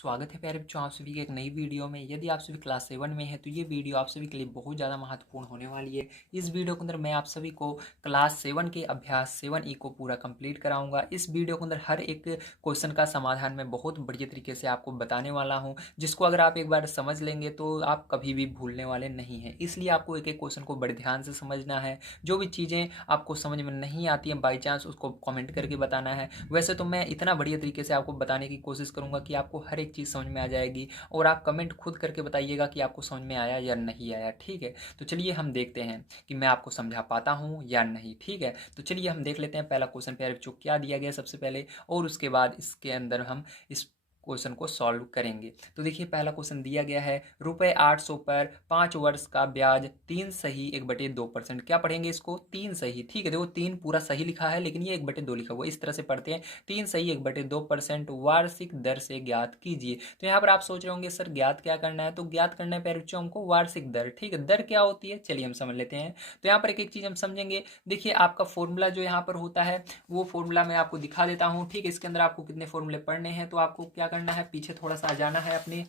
स्वागत है प्यारे बच्चों आप सभी के एक नई वीडियो में। यदि आप सभी क्लास 7 में हैं तो ये वीडियो आप सभी के लिए बहुत ज़्यादा महत्वपूर्ण होने वाली है। इस वीडियो के अंदर मैं आप सभी को क्लास 7 के अभ्यास 7E को पूरा कंप्लीट कराऊंगा। इस वीडियो के अंदर हर एक क्वेश्चन का समाधान मैं बहुत बढ़िया तरीके से आपको बताने वाला हूँ, जिसको अगर आप एक बार समझ लेंगे तो आप कभी भी भूलने वाले नहीं हैं। इसलिए आपको एक एक क्वेश्चन को बड़े ध्यान से समझना है। जो भी चीज़ें आपको समझ में नहीं आती हैं बाई चांस उसको कॉमेंट करके बताना है। वैसे तो मैं इतना बढ़िया तरीके से आपको बताने की कोशिश करूँगा कि आपको हर एक चीज़ समझ में आ जाएगी और आप कमेंट खुद करके बताइएगा कि आपको समझ में आया या नहीं आया। ठीक है, तो चलिए हम देखते हैं कि मैं आपको समझा पाता हूँ या नहीं। ठीक है, तो चलिए हम देख लेते हैं पहला क्वेश्चन प्यारे बच्चों क्या दिया गया सबसे पहले, और उसके बाद इसके अंदर हम इस क्वेश्चन को सॉल्व करेंगे। तो देखिए पहला क्वेश्चन दिया गया है ₹800 पर 5 वर्ष का ब्याज 3 सही 1/2%। क्या पढ़ेंगे इसको? 3 सही। ठीक है, देखो 3 पूरा सही लिखा है लेकिन ये 1/2 लिखा हुआ है, इस तरह से पढ़ते हैं। 3 सही 1/2% वार्षिक दर से ज्ञात कीजिए। तो यहाँ पर आप सोच रहे होंगे सर ज्ञात क्या करना है? तो ज्ञात करना है प्यारे बच्चों हमको वार्षिक दर। ठीक है, दर क्या होती है चलिए हम समझ लेते हैं। तो यहाँ पर एक एक चीज हम समझेंगे। देखिए आपका फॉर्मूला जो यहाँ पर होता है वो फॉर्मूला मैं आपको दिखा देता हूँ। ठीक है, इसके अंदर आपको कितने फॉर्मूले पढ़ने हैं तो आपको क्या करना है, पीछे थोड़ा सा जाना है अपनी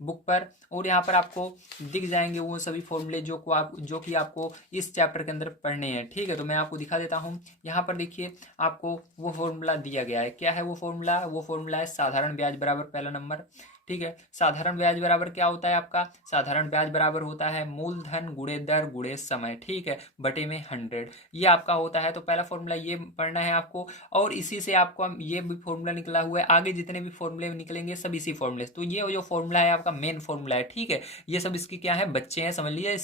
बुक पर और यहाँ पर आपको दिख जाएंगे वो सभी फॉर्मूले जो कि आपको इस चैप्टर के अंदर पढ़ने हैं। ठीक है, तो मैं आपको दिखा देता हूँ। यहाँ पर देखिए आपको वो फॉर्मूला दिया गया है। क्या है वो फॉर्मूला? वो फॉर्मूला है साधारण ब्याज बराबर पहला नंबर। ठीक है, साधारण ब्याज बराबर क्या होता है आपका? साधारण ब्याज बराबर होता है मूलधन गुणे दर गुणे समय। ठीक है, बटे में 100 ये आपका होता है। तो पहला फॉर्मूला ये पढ़ना है आपको और इसी से आपको ये भी फॉर्मूला निकला हुआ है, आगे जितने भी फॉर्मूले निकलेंगे सब इसी फॉर्मूले से। तो ये जो फॉर्मूला है आपका मेन फॉर्मूला है। ठीक है, ये सब इसकी क्या है, बच्चे हैं, समझ लीजिए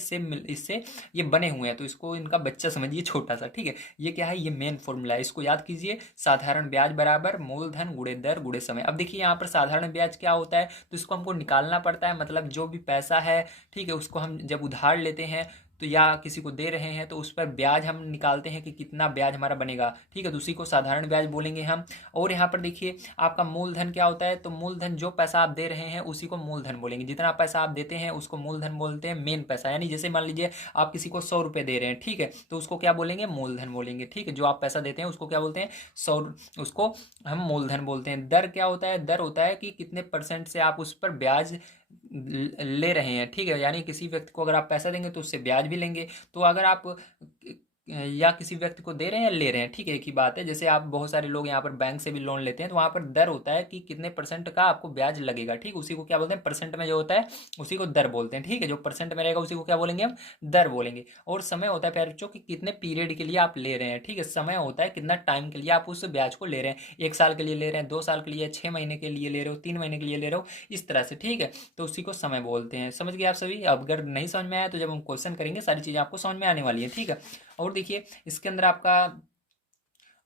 इससे ये बने हुए हैं, तो इसको इनका बच्चा समझिए छोटा सा। ठीक है, ये क्या है, ये मेन फॉर्मूला है, इसको याद कीजिए। साधारण ब्याज बराबर मूलधन गुणे दर गुणे समय। अब देखिए यहाँ पर साधारण ब्याज क्या होता है तो इसको हमको निकालना पड़ता है, मतलब जो भी पैसा है, ठीक है, उसको हम जब उधार लेते हैं तो या किसी को दे रहे हैं तो उस पर ब्याज हम निकालते हैं कि कितना ब्याज हमारा बनेगा। ठीक है, तो उसी को साधारण ब्याज बोलेंगे हम। और यहाँ पर देखिए आपका मूलधन क्या होता है, तो मूलधन जो पैसा आप दे रहे हैं उसी को मूलधन बोलेंगे। जितना पैसा आप देते हैं उसको मूलधन बोलते हैं, मेन पैसा। यानी जैसे मान लीजिए आप किसी को 100 रुपये दे रहे हैं, ठीक है, तो उसको क्या बोलेंगे, मूलधन बोलेंगे। ठीक है, जो आप पैसा देते हैं उसको क्या बोलते हैं, 100, उसको हम मूलधन बोलते हैं। दर क्या होता है? दर होता है कि कितने परसेंट से आप उस पर ब्याज ले रहे हैं। ठीक है, यानी किसी व्यक्ति को अगर आप पैसा देंगे तो उससे ब्याज भी लेंगे। तो अगर आप या किसी व्यक्ति को दे रहे हैं या ले रहे हैं, ठीक है, एक ही बात है। जैसे आप बहुत सारे लोग यहाँ पर बैंक से भी लोन लेते हैं तो वहाँ पर दर होता है कि कितने परसेंट का आपको ब्याज लगेगा। ठीक, उसी को क्या बोलते हैं, परसेंट में जो होता है उसी को दर बोलते हैं। ठीक है, जो परसेंट में रहेगा उसी को क्या बोलेंगे हम, दर बोलेंगे। और समय होता है प्यारे बच्चों कि कितने पीरियड के लिए आप ले रहे हैं। ठीक है, समय होता है कितना टाइम के लिए आप उस ब्याज को ले रहे हैं, 1 साल के लिए ले रहे हैं, 2 साल के लिए, 6 महीने के लिए ले रहे हो, 3 महीने के लिए ले रहे हो, इस तरह से। ठीक है, तो उसी को समय बोलते हैं। समझ गए आप सभी? अब अगर नहीं समझ में आया तो जब हम क्वेश्चन करेंगे सारी चीज़ें आपको समझ में आने वाली है। ठीक है, और देखिए इसके अंदर आपका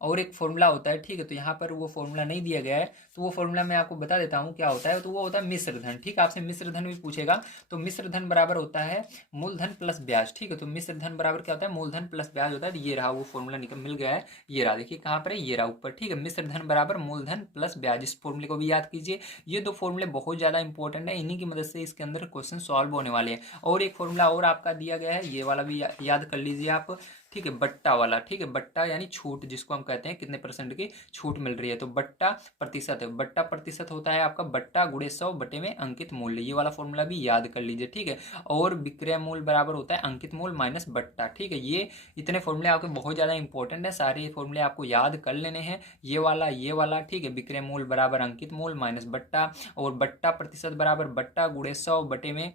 और एक फॉर्मूला होता है। ठीक है, तो यहाँ पर वो फॉर्मूला नहीं दिया गया है तो वो फॉर्मूला मैं आपको बता देता हूँ क्या होता है। तो वो होता है मिश्र धन। ठीक है, आपसे मिश्र धन भी पूछेगा तो मिश्र धन बराबर होता है मूलधन प्लस ब्याज। ठीक है, तो मिश्र धन बराबर क्या होता है, मूलधन प्लस ब्याज होता है। तो ये रहा वो फॉर्मूला निकल मिल गया है, ये रहा, देखिए कहाँ पर है, ये रहा ऊपर। ठीक है, मिश्र धन बराबर मूलधन प्लस ब्याज, इस फॉर्मूले को भी याद कीजिए। ये दो फॉर्मूले बहुत ज्यादा इंपॉर्टेंट है, इन्हीं की मदद से इसके अंदर क्वेश्चन सॉल्व होने वाले हैं। और एक फॉर्मूला और आपका दिया गया है, ये वाला भी याद कर लीजिए आप। ठीक है, बट्टा वाला। ठीक है, बट्टा यानी छूट, जिसको हम कहते हैं कितने परसेंट की छूट मिल रही है, तो बट्टा प्रतिशत है। बट्टा प्रतिशत होता है आपका बट्टा गुणे 100 बटे में अंकित मूल्य, ये वाला फॉर्मूला भी याद कर लीजिए। ठीक है, और विक्रय मूल्य बराबर होता है अंकित मूल्य माइनस बट्टा। ठीक है, ये इतने फॉर्मूले आपके बहुत ज़्यादा इंपॉर्टेंट है, सारे फॉर्मूले आपको याद कर लेने हैं, ये वाला ये वाला। ठीक है, विक्रय मूल्य बराबर अंकित मूल्य माइनस बट्टा, और बट्टा प्रतिशत बराबर बट्टा गुणे 100 बटे में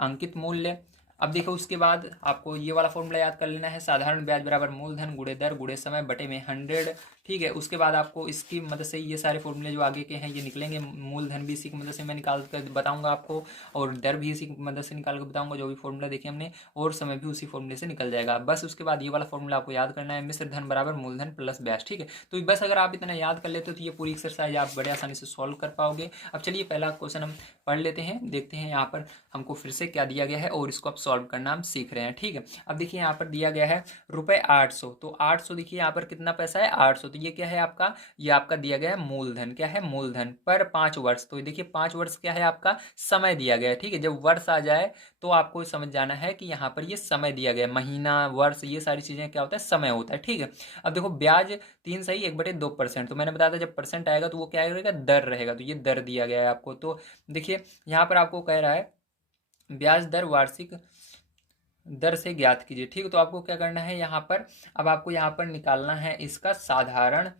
अंकित मूल्य। अब देखो उसके बाद आपको ये वाला फॉर्मूला याद कर लेना है, साधारण ब्याज बराबर मूलधन गुणे दर गुणे समय बटे में 100। ठीक है, उसके बाद आपको इसकी मदद से ये सारे फॉर्मूले जो आगे के हैं ये निकलेंगे। मूलधन भी इसी की मदद से मैं निकाल कर बताऊंगा आपको, और दर भी इसी की मदद से निकाल कर बताऊंगा, जो भी फॉर्मूला देखे हमने, और समय भी उसी फॉर्मूले से निकल जाएगा। बस उसके बाद ये वाला फॉर्मूला आपको याद करना है, मिश्र धन बराबर मूलधन प्लस ब्याज। ठीक है, तो बस अगर आप इतना याद कर लेते हो तो ये पूरी एक्सरसाइज आप बड़े आसानी से सॉल्व कर पाओगे। अब चलिए पहला क्वेश्चन हम पढ़ लेते हैं, देखते हैं यहाँ पर हमको फिर से क्या दिया गया है और इसको आप सॉल्व करना हम सीख रहे हैं। ठीक है, अब देखिए यहाँ पर दिया गया है ₹800, तो 800 देखिए यहाँ पर कितना पैसा है, 800, तो ये क्या है आपका, ये आपका दिया गया है मूलधन, क्या है मूलधन पर 5 वर्ष। तो देखिए 5 वर्ष क्या है आपका समय दिया गया है, ठीक है। जब वर्ष आ जाए तो आपको समझ जाना है कि यहाँ पर ये समय दिया गया है, महीना वर्ष ये सारी चीजें क्या होता है, समय होता है, ठीक है। अब देखो ब्याज 3 सही 1/2%, तो मैंने बताया था जब परसेंट आएगा तो वो क्या रहेगा, दर रहेगा, तो ये दर दिया गया है आपको। तो देखिए यहाँ पर आपको कह रहा है ब्याज दर वार्षिक दर से ज्ञात कीजिए, ठीक है। तो आपको क्या करना है यहाँ पर, अब आपको यहाँ पर निकालना है इसका साधारण,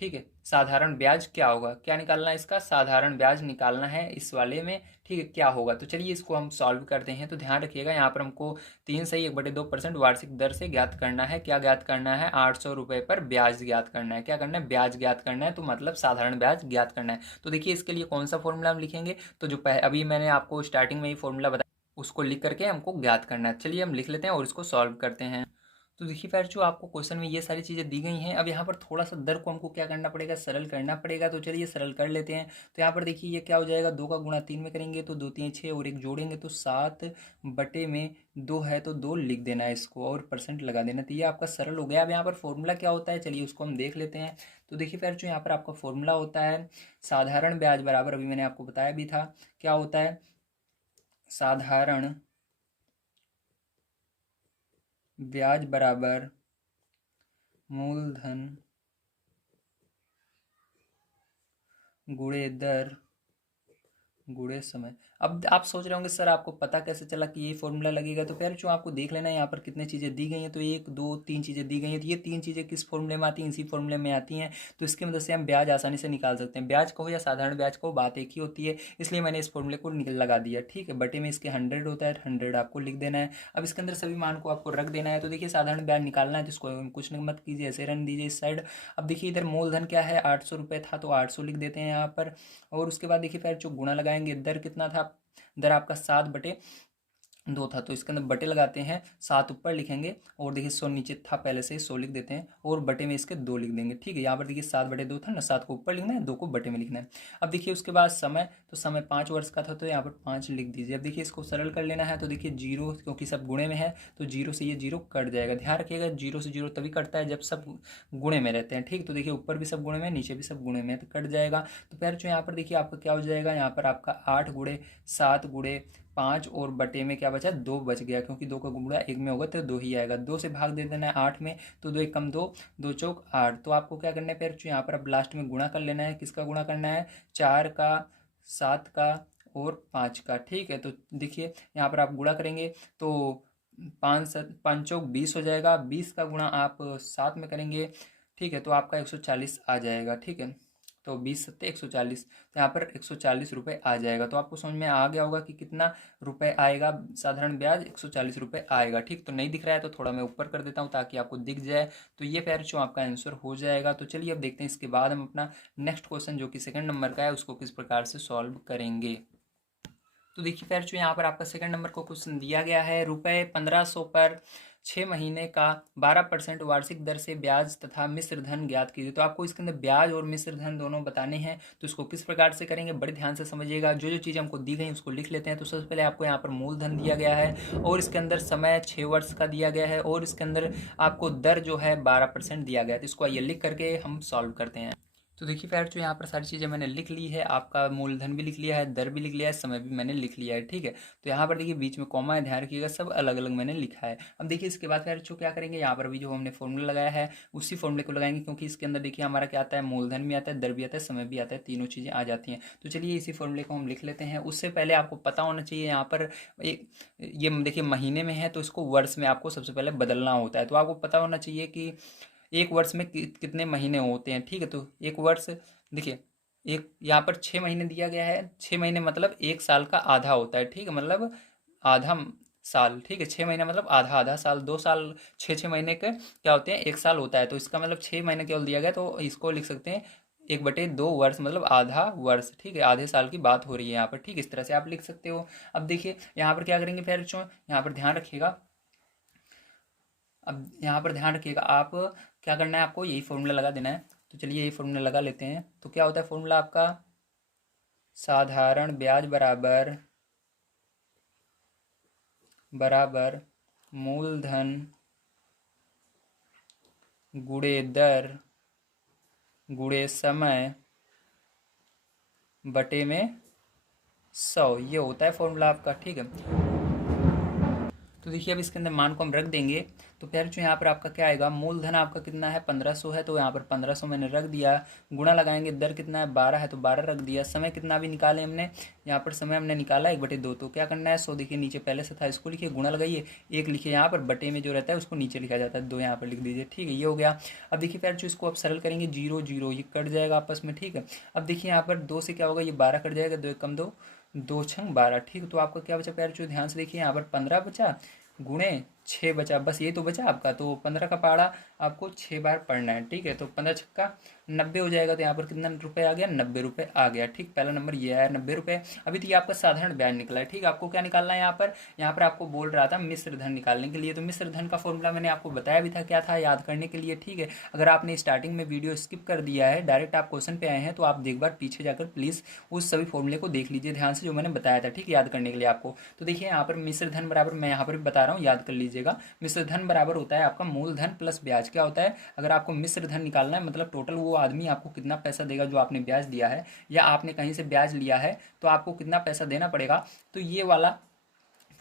ठीक है। साधारण ब्याज क्या होगा, क्या निकालना है, इसका साधारण ब्याज निकालना है इस वाले में, ठीक है। क्या होगा, तो चलिए इसको हम सॉल्व करते हैं। तो ध्यान रखिएगा यहाँ पर हमको 3 सही 1/2% वार्षिक दर से ज्ञात करना है, क्या ज्ञात करना है, 800 रुपये पर ब्याज ज्ञात करना है, क्या करना है, ब्याज ज्ञात करना है, तो मतलब साधारण ब्याज ज्ञात करना है। तो देखिए इसके लिए कौन सा फॉर्मूला हम लिखेंगे, तो जो अभी मैंने आपको स्टार्टिंग में ही फॉर्मूला बताया उसको लिख करके हमको ज्ञात करना है। चलिए हम लिख लेते हैं और इसको सॉल्व करते हैं। तो देखिए फिर जो आपको क्वेश्चन में ये सारी चीज़ें दी गई हैं, अब यहाँ पर थोड़ा सा दर को हमको क्या करना पड़ेगा, सरल करना पड़ेगा। तो चलिए सरल कर लेते हैं। तो यहाँ पर देखिए ये क्या हो जाएगा, 2 का गुणा 3 में करेंगे तो 2 3 6 और 1 जोड़ेंगे तो 7/2 है, तो 2 लिख देना है इसको और परसेंट लगा देना। तो ये आपका सरल हो गया। अब यहाँ पर फॉर्मूला क्या होता है, चलिए उसको हम देख लेते हैं। तो देखिए फिर जो यहाँ पर आपका फॉर्मूला होता है साधारण ब्याज बराबर, अभी मैंने आपको बताया भी था क्या होता है, साधारण ब्याज बराबर मूलधन गुणे दर गुणे समय। अब आप सोच रहे होंगे सर आपको पता कैसे चला कि ये फॉर्मूला लगेगा, तो फिर जो आपको देख लेना है यहाँ पर कितने चीज़ें दी गई हैं, तो 1 2 3 चीज़ें दी गई हैं। तो ये 3 चीज़ें किस फॉर्मूले में आती हैं, इसी फॉर्मूले में आती हैं। तो इसकी मदद से हम ब्याज आसानी से निकाल सकते हैं, ब्याज कहो या साधारण ब्याज कहो बात एक ही होती है, इसलिए मैंने इस फॉर्मूले को लगा दिया, ठीक है। बटे में इसके 100 होता है, 100 आपको लिख देना है। अब इसके अंदर सभी मान को आपको रख देना है। तो देखिए साधारण ब्याज निकालना है तो इसको कुछ नहीं मत कीजिए, ऐसे रन दीजिए इस साइड। अब देखिए इधर मूलधन क्या है, 800 रुपये था तो 800 लिख देते हैं यहाँ पर। और उसके बाद देखिए फिर जो गुणा लगाएंगे, दर कितना था, दर आपका 7/2 था, तो इसके अंदर बटे लगाते हैं, 7 ऊपर लिखेंगे और देखिए 100 नीचे था पहले से ही, 100 लिख देते हैं और बटे में इसके 2 लिख देंगे, ठीक है। यहाँ पर देखिए 7/2 था ना, 7 को ऊपर लिखना है, 2 को बटे में लिखना है। अब देखिए उसके बाद समय, तो समय 5 वर्ष का था तो यहाँ पर 5 लिख दीजिए। अब देखिए इसको सरल कर लेना है, तो देखिए 0 क्योंकि सब गुणे में है तो 0 से ये 0 कट जाएगा। ध्यान रखिएगा 0 से 0 तभी कटता है जब सब गुणे में रहते हैं, ठीक। तो देखिए ऊपर भी सब गुणे में, नीचे भी सब गुणे में, तो कट जाएगा। तो फिर जो यहाँ पर देखिए आपका क्या हो जाएगा, यहाँ पर आपका 8 × 7 × 5 और बटे में क्या बचा, 2 बच गया, क्योंकि 2 का गुणा 1 में होगा तो 2 ही आएगा। 2 से भाग दे देना है 8 में, तो 2 1 कम 2, 2 चौक 8। तो आपको क्या करना है फिर यहाँ पर अब लास्ट में गुणा कर लेना है, किसका गुणा करना है, 4 का 7 का और 5 का, ठीक है। तो देखिए यहाँ पर आप गुणा करेंगे तो 5 चौक 20 हो जाएगा, 20 का गुणा आप 7 में करेंगे, ठीक है, तो आपका 140 आ जाएगा, ठीक है। तो 20 7 140, तो यहाँ पर 140 रुपये आ जाएगा। तो आपको समझ में आ गया होगा कि कितना रुपए आएगा, साधारण ब्याज 140 रुपये आएगा, ठीक। तो नहीं दिख रहा है तो थोड़ा मैं ऊपर कर देता हूँ ताकि आपको दिख जाए। तो ये फिर जो आपका आंसर हो जाएगा। तो चलिए अब देखते हैं इसके बाद हम अपना नेक्स्ट क्वेश्चन जो कि सेकंड नंबर का है उसको किस प्रकार से सॉल्व करेंगे। तो देखिए फिर जो यहाँ पर आपका सेकंड नंबर को क्वेश्चन दिया गया है, ₹1500 पर 6 महीने का 12% वार्षिक दर से ब्याज तथा मिश्र धन ज्ञात कीजिए। तो आपको इसके अंदर ब्याज और मिश्र धन दोनों बताने हैं, तो इसको किस प्रकार से करेंगे बड़े ध्यान से समझिएगा। जो जो चीज़ हमको दी गई उसको लिख लेते हैं। तो सबसे पहले आपको यहाँ पर मूलधन दिया गया है और इसके अंदर समय 6 वर्ष का दिया गया है और इसके अंदर आपको दर जो है 12% दिया गया है। तो इसको आइए लिख करके हम सॉल्व करते हैं। तो देखिए फ्रेंड्स जो यहाँ पर सारी चीज़ें मैंने लिख ली है, आपका मूलधन भी लिख लिया है, दर भी लिख लिया है, समय भी मैंने लिख लिया है, ठीक है। तो यहाँ पर देखिए बीच में कॉमा है, ध्यान रखिएगा, सब अलग अलग मैंने लिखा है। अब देखिए इसके बाद फ्रेंड्स जो क्या करेंगे, यहाँ पर भी जो हमने फॉर्मूला लगाया है उसी फॉर्मूले को लगाएंगे, क्योंकि इसके अंदर देखिए हमारा क्या आता है, मूलधन भी आता है, दर भी आता है, समय भी आता है, तीनों चीज़ें आ जाती हैं। तो चलिए इसी फॉर्मूले को हम लिख लेते हैं। उससे पहले आपको पता होना चाहिए यहाँ पर एक, ये देखिए महीने में है तो इसको वर्ष में आपको सबसे पहले बदलना होता है। तो आपको पता होना चाहिए कि एक वर्ष में कितने महीने होते हैं, ठीक है। तो एक वर्ष देखिए, एक यहाँ पर 6 महीने दिया गया है, 6 महीने मतलब 1 साल का आधा होता है, ठीक है, मतलब आधा साल, ठीक है। 6 महीने मतलब आधा आधा साल, 2 साल 6 6 महीने के क्या होते हैं, 1 साल होता है। तो इसका मतलब 6 महीने केवल दिया गया, तो इसको लिख सकते हैं 1/2 वर्ष, मतलब आधा वर्ष, ठीक है, आधे साल की बात हो रही है यहाँ पर, ठीक, इस तरह से आप लिख सकते हो। अब देखिए यहाँ पर क्या करेंगे फिर, यहाँ पर ध्यान रखिएगा, अब यहाँ पर ध्यान रखिएगा, आप क्या करना है, आपको यही फॉर्मूला लगा देना है। तो चलिए यही फॉर्मूला लगा लेते हैं। तो क्या होता है फॉर्मूला आपका, साधारण ब्याज बराबर बराबर मूलधन गुणे दर गुणे समय बटे में 100, ये होता है फॉर्मूला आपका। ठीक है, तो देखिए अब इसके अंदर मान को हम रख देंगे। तो फिर जो यहाँ पर आपका क्या आएगा, मूलधन आपका कितना है 1500 है, तो यहाँ पर 1500 मैंने रख दिया। गुणा लगाएंगे, दर कितना है 12 है तो 12 रख दिया। समय कितना भी निकाले हमने, यहाँ पर समय हमने निकाला 1/2, तो क्या करना है 100 देखिए नीचे पहले से था, इसको लिखिए, गुणा लगाइए, 1 लिखिए यहाँ पर, बटे में जो रहता है उसको नीचे लिखा जाता है, 2 यहाँ पर लिख दीजिए। ठीक है, ये हो गया। अब देखिए फिर जो इसको अब सरल करेंगे, 0 0 ये कट जाएगा आपस में। ठीक है, अब देखिए यहाँ पर 2 से क्या होगा, ये 12 कट जाएगा, 2 कम 2, 2 छंग 12। ठीक है, तो आपका क्या बचा पैर, जो ध्यान से देखिए यहाँ पर 15 बचा, गुणे 6 बचा, बस ये तो बचा आपका। तो 15 का पहाड़ा आपको 6 बार पढ़ना है। ठीक है, तो 15 छक्का 90 हो जाएगा, तो यहाँ पर कितना रुपए आ गया, 90 रुपए आ गया। ठीक, पहला नंबर ये आया 90 रुपए। अभी तो ये आपका साधारण ब्याज निकला है। ठीक, आपको क्या निकालना है यहाँ पर आपको बोल रहा था मिश्र धन निकालने के लिए। तो मिश्र धन का फॉर्मूला मैंने आपको बताया भी था, क्या था याद करने के लिए। ठीक है, अगर आपने स्टार्टिंग में वीडियो स्किप कर दिया है, डायरेक्ट आप क्वेश्चन पे आए हैं, तो आप एक बार पीछे जाकर प्लीज़ उस सभी फॉर्मूले को देख लीजिए ध्यान से, जो मैंने बताया था। ठीक, याद करने के लिए आपको। तो देखिए यहाँ पर मिश्र धन बराबर, मैं यहाँ पर भी बता रहा हूँ, याद कर लीजिएगा। मिश्र धन बराबर होता है आपका मूलधन प्लस ब्याज। क्या होता है, अगर आपको मिश्र धन निकालना है, मतलब टोटल वो आदमी आपको कितना पैसा देगा जो आपने ब्याज दिया है, या आपने कहीं से ब्याज लिया है तो आपको कितना पैसा देना पड़ेगा, तो ये वाला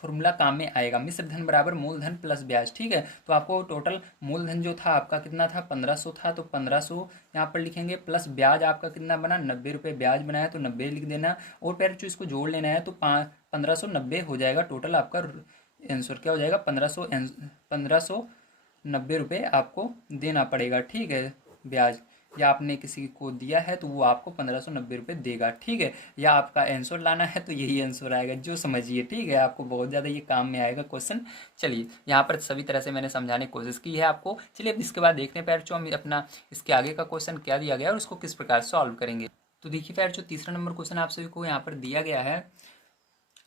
फॉर्मूला काम में आएगा। मिश्र धन बराबर मूलधन प्लस ब्याज। ठीक है, तो आपको टोटल मूलधन जो था आपका कितना था, 1500 था, तो 1500 यहाँ पर लिखेंगे, प्लस ब्याज आपका कितना बना, 90 रुपये ब्याज बनाया, तो 90 लिख देना। और फिर जो इसको जोड़ लेना है, तो 1590 हो जाएगा टोटल आपका आंसर। क्या हो जाएगा, 1590 रुपये आपको देना पड़ेगा। ठीक है, ब्याज, या आपने किसी को दिया है तो वो आपको 1590 रुपये देगा। ठीक है, या आपका आंसर लाना है तो यही आंसर आएगा, जो समझिए। ठीक है, आपको बहुत ज़्यादा ये काम में आएगा क्वेश्चन। चलिए, यहाँ पर सभी तरह से मैंने समझाने की कोशिश की है आपको। चलिए अब इसके बाद देखते हैं फिर जो हम अपना इसके आगे का क्वेश्चन क्या दिया गया है और उसको किस प्रकार सॉल्व करेंगे। तो देखिए फिर जो तीसरा नंबर क्वेश्चन आप सभी को यहाँ पर दिया गया है,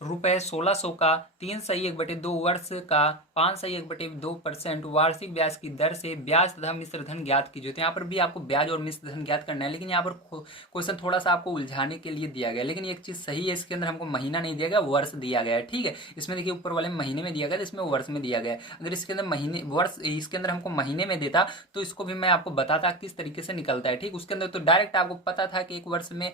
रुपये 1600 का 3/1/2 वर्ष का 5/1/2% वार्षिक ब्याज की दर से ब्याज तथा मिश्र धन ज्ञात कीजिए। तो यहाँ पर भी आपको ब्याज और मिश्र धन ज्ञात करना है, लेकिन यहाँ पर क्वेश्चन थोड़ा सा आपको उलझाने के लिए दिया गया है। लेकिन एक चीज़ सही है, इसके अंदर हमको महीना नहीं दिया गया, वर्ष दिया गया है। ठीक है, इसमें देखिए ऊपर वाले महीने में दिया गया, इसमें वर्ष में दिया गया है। अगर इसके अंदर महीने वर्ष, इसके अंदर हमको महीने में देता तो इसको भी मैं आपको बताता किस तरीके से निकलता है। ठीक, उसके अंदर तो डायरेक्ट आपको पता था कि एक वर्ष में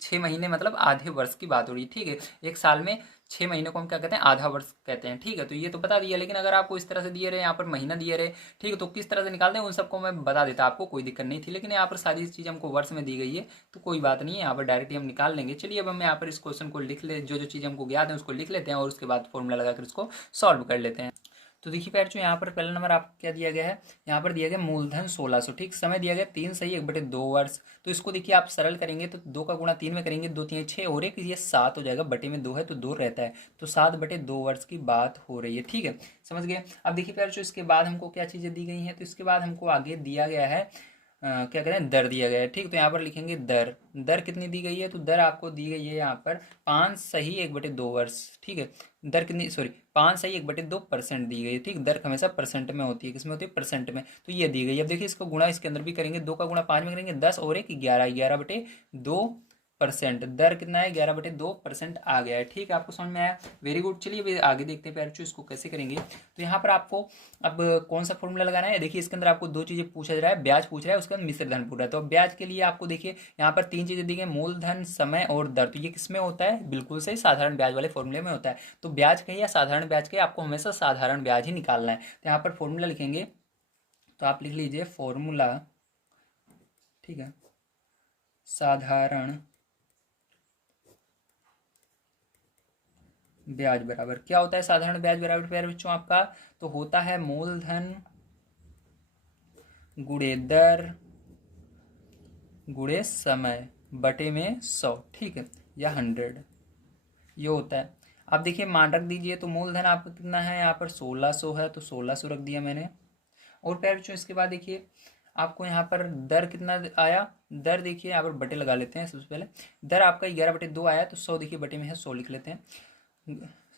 6 महीने मतलब आधे वर्ष की बात हो रही है। ठीक है, एक साल में 6 महीने को हम क्या कहते हैं, आधा वर्ष कहते हैं। ठीक है, तो ये तो बता दिया, लेकिन अगर आपको इस तरह से दिए रहे, यहाँ पर महीना दिए रहे, ठीक है, तो किस तरह से निकालते हैं उन सबको मैं बता देता, आपको कोई दिक्कत नहीं थी। लेकिन यहाँ पर सारी चीज़ हमको वर्ष में दी गई है, तो कोई बात नहीं है, यहाँ पर डायरेक्टली हम निकाल लेंगे। चलिए अब हम यहाँ पर इस क्वेश्चन को लिख ले, जो जो चीज़ हमको ज्ञात है उसको लिख लेते हैं और उसके बाद फॉर्मूला लगाकर इसको सॉल्व कर लेते हैं। तो देखिए पैर जो यहाँ पर पहला नंबर आपको क्या दिया गया है, यहाँ पर दिया गया मूलधन 1600। ठीक, समय दिया गया 3/1/2 वर्ष। तो इसको देखिए आप सरल करेंगे, तो 2 का गुणा 3 में करेंगे, 2 3 6 और एक ये 7 हो जाएगा, बटे में 2 है तो 2 रहता है, तो 7/2 वर्ष की बात हो रही है। ठीक है, समझ गए। अब देखिए पैर जो इसके बाद हमको क्या चीज़ें दी गई हैं, तो इसके बाद हमको आगे दिया गया है क्या कहते हैं, दर दिया गया है। ठीक, तो यहाँ पर लिखेंगे दर, दर कितनी दी गई है, तो दर आपको दी गई है यहाँ पर 5/1/2 वर्ष। ठीक है, दर कितनी, सॉरी 5/1/2% दी गई है। ठीक, दर हमेशा परसेंट में होती है, किसमें होती है, परसेंट में, तो ये दी गई है। अब देखिए इसको गुणा इसके अंदर भी करेंगे, 2 का गुणा 5 में करेंगे, 10 और एक 11, 11/2%। दर कितना है, 11/2% आ गया है। ठीक है, आपको समझ में आया, वेरी गुड। चलिए अभी आगे देखते हैं पैरचू इसको कैसे करेंगे। तो यहाँ पर आपको अब कौन सा फॉर्मूला लगाना है, देखिए इसके अंदर आपको 2 चीज़ें पूछा जा रहा है, ब्याज पूछ रहा है, उसके बाद मिश्र धन पूछ रहा है। तो ब्याज के लिए आपको देखिए यहाँ पर 3 चीज़ें दी गई, मूलधन, समय और दर। तो ये किसमें होता है, बिल्कुल सही, साधारण ब्याज वाले फॉर्मूले में होता है। तो ब्याज कहिए या साधारण ब्याज कहिए, आपको हमेशा साधारण ब्याज ही निकालना है। तो यहाँ पर फॉर्मूला लिखेंगे, तो आप लिख लीजिए फॉर्मूला, ठीक है, साधारण ब्याज बराबर क्या होता है, साधारण ब्याज बराबर प्यारे बच्चों आपका, तो होता है मूलधन गुणे दर गुणे समय बटे में 100। ठीक है, या 100, ये होता है। अब देखिए मान रख दीजिए, तो मूलधन आपका कितना है, यहाँ पर 1600 है, तो 1600 रख दिया मैंने। और प्यारे बच्चों इसके बाद देखिए आपको यहाँ पर दर कितना आया, दर देखिए यहाँ पर बटे लगा लेते हैं सबसे पहले। दर आपका 11/2 आया, तो 100 देखिए बटे में है, 100 लिख लेते हैं।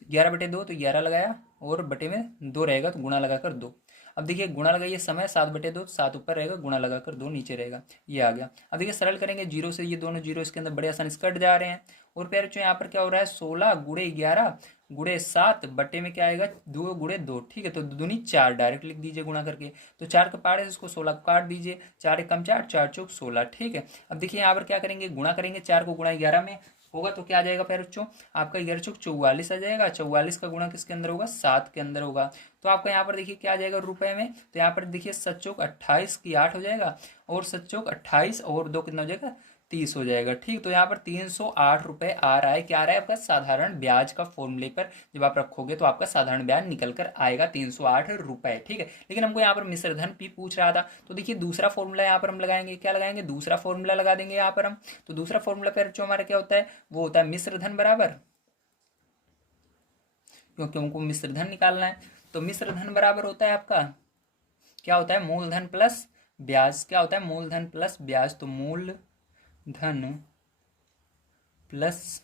11/2 तो 11 लगाया, और बटे में 2 रहेगा तो गुणा लगाकर 2। अब देखिए गुणा लगाइए, समय 7/2, 7 ऊपर रहेगा, गुणा लगाकर 2 नीचे रहेगा, ये आ गया। अब देखिए सरल करेंगे, जीरो से ये दोनों जीरो इसके अंदर बड़े आसानी से कट जा रहे हैं। और फिर जो यहाँ पर क्या हो रहा है, 16 गुणे 11 गुणे 7 बटे में क्या आएगा 2 गुणे 2, ठीक है। तो दूनी 4 डायरेक्ट लिख दीजिए गुणा करके। तो 4 के पाड़े से इसको 16 काट दीजिए, 4 एकम 4, 4 चौक 16, ठीक है। अब देखिए यहाँ पर क्या करेंगे, गुणा करेंगे, 4 को गुणा 11 में होगा तो क्या आ जाएगा फिर बच्चों, आपका 11 चौक 44 आ जाएगा। 44 का गुणा किसके अंदर होगा, 7 के अंदर होगा। तो आपका यहाँ पर देखिए क्या आ जाएगा रुपए में, तो यहाँ पर देखिए 7 चौक 28 की 8 हो जाएगा, और 7 चौक 28 और 2 कितना हो जाएगा, 30 हो जाएगा, ठीक। तो यहाँ पर 308 रुपए आ रहा है। क्या आ रहा है आपका, साधारण ब्याज का फॉर्मूले पर जब आप रखोगे तो आपका साधारण ब्याज निकल कर आएगा 308 रुपए, ठीक है। लेकिन हमको यहाँ पर मिश्र धन भी पूछ रहा था, तो देखिए दूसरा फॉर्मूला यहाँ पर हम लगाएंगे, क्या लगाएंगे, दूसरा फॉर्मूला लगा देंगे यहाँ पर हम। तो दूसरा फॉर्मूला फिर जो हमारा क्या होता है, वो होता है मिश्र धन बराबर, क्योंकि हमको मिश्र धन निकालना है। तो मिश्र धन बराबर होता है आपका, क्या होता है, मूलधन प्लस ब्याज। क्या होता है, मूलधन प्लस ब्याज। तो मूल धन प्लस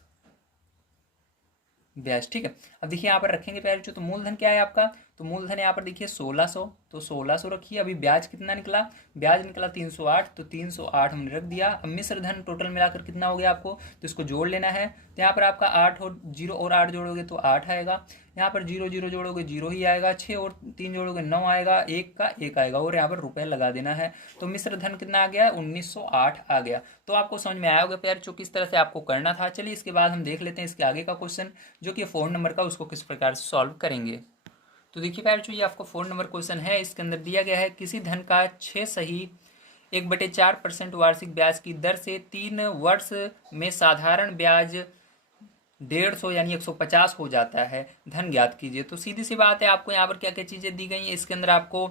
ब्याज, ठीक है। अब देखिए यहाँ पर रखेंगे पहले जो, तो मूलधन क्या है आपका, तो मूलधन यहाँ पर देखिए 1600, तो 1600 रखिए। अभी ब्याज कितना निकला, ब्याज निकला 308, तो 308 हमने रख दिया। अब मिश्र धन टोटल मिलाकर कितना हो गया आपको, तो इसको जोड़ लेना है। तो यहाँ पर आपका 8 और 0 और 8 जोड़ोगे तो 8 आएगा, यहाँ पर 0 0 जोड़ोगे 0 ही आएगा, 6 और 3 जोड़ोगे 9 आएगा, 1 का 1 आएगा, और यहाँ पर रुपए लगा देना है। तो मिश्र धन कितना आ गया, 1908 आ गया। तो आपको समझ में आया होगा प्यार जो किस तरह से आपको करना था। चलिए इसके बाद हम देख लेते हैं इसके आगे का क्वेश्चन, जो कि 4 नंबर का, उसको किस प्रकार से सॉल्व करेंगे। तो देखिए प्यार जो ये आपको 4 नंबर क्वेश्चन है, इसके अंदर दिया गया है किसी धन का 6 सही 1/4% वार्षिक ब्याज की दर से 3 वर्ष में साधारण ब्याज 150 यानी 150 हो जाता है, धन ज्ञात कीजिए। तो सीधी सी बात है, आपको यहाँ पर क्या क्या चीज़ें दी गई हैं, इसके अंदर आपको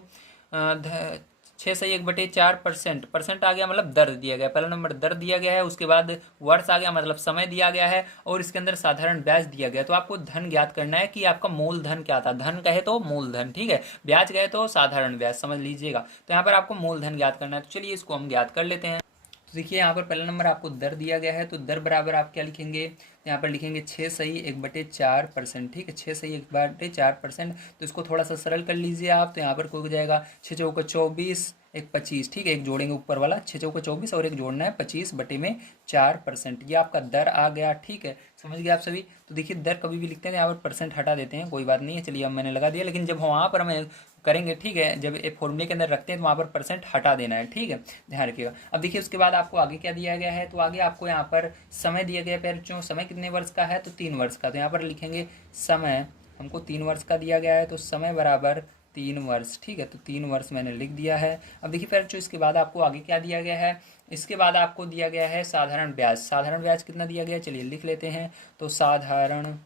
6 से 1/4% परसेंट आ गया, मतलब दर दिया गया, पहला नंबर दर दिया गया है, उसके बाद वर्ष आ गया मतलब समय दिया गया है, और इसके अंदर साधारण ब्याज दिया गया। तो आपको धन ज्ञात करना है कि आपका मूलधन क्या था, धन कहे तो मूलधन, ठीक है, ब्याज कहे तो साधारण ब्याज, समझ लीजिएगा। तो यहाँ पर आपको मूलधन ज्ञात करना है, तो चलिए इसको हम ज्ञात कर लेते हैं। तो देखिए यहाँ पर पहला नंबर आपको दर दिया गया है, तो दर बराबर आप क्या लिखेंगे, यहाँ पर लिखेंगे 6 सही 1/4%, ठीक है, 6 सही 1/4%। तो इसको थोड़ा सा सरल कर लीजिए आप, तो यहाँ पर हो जाएगा 6 चौका 24 एक 25, ठीक है, एक जोड़ेंगे ऊपर वाला, 6 चौका 24 और एक जोड़ना है 25/4%, ये आपका दर आ गया, ठीक है, समझ गए आप सभी। तो देखिए दर कभी भी लिखते हैं यहाँ पर परसेंट हटा देते हैं, कोई बात नहीं है, चलिए अब मैंने लगा दिया, लेकिन जब वहाँ पर हमें करेंगे, ठीक है, जब एक फॉर्मूले के अंदर रखते हैं तो वहाँ पर परसेंट हटा देना है, ठीक है, ध्यान रखिएगा। अब देखिए उसके बाद आपको आगे क्या दिया गया है, तो आगे आपको यहाँ पर समय दिया गया है, जो समय कितने वर्ष का है, तो 3 वर्ष का। तो यहाँ पर लिखेंगे समय हमको 3 वर्ष का दिया गया है, तो समय बराबर 3 वर्ष, ठीक है, तो 3 वर्ष मैंने लिख दिया है। अब देखिए फिर जो इसके बाद आपको आगे क्या दिया गया है, इसके बाद आपको दिया गया है साधारण ब्याज। साधारण ब्याज कितना दिया गया है, चलिए लिख लेते हैं। तो साधारण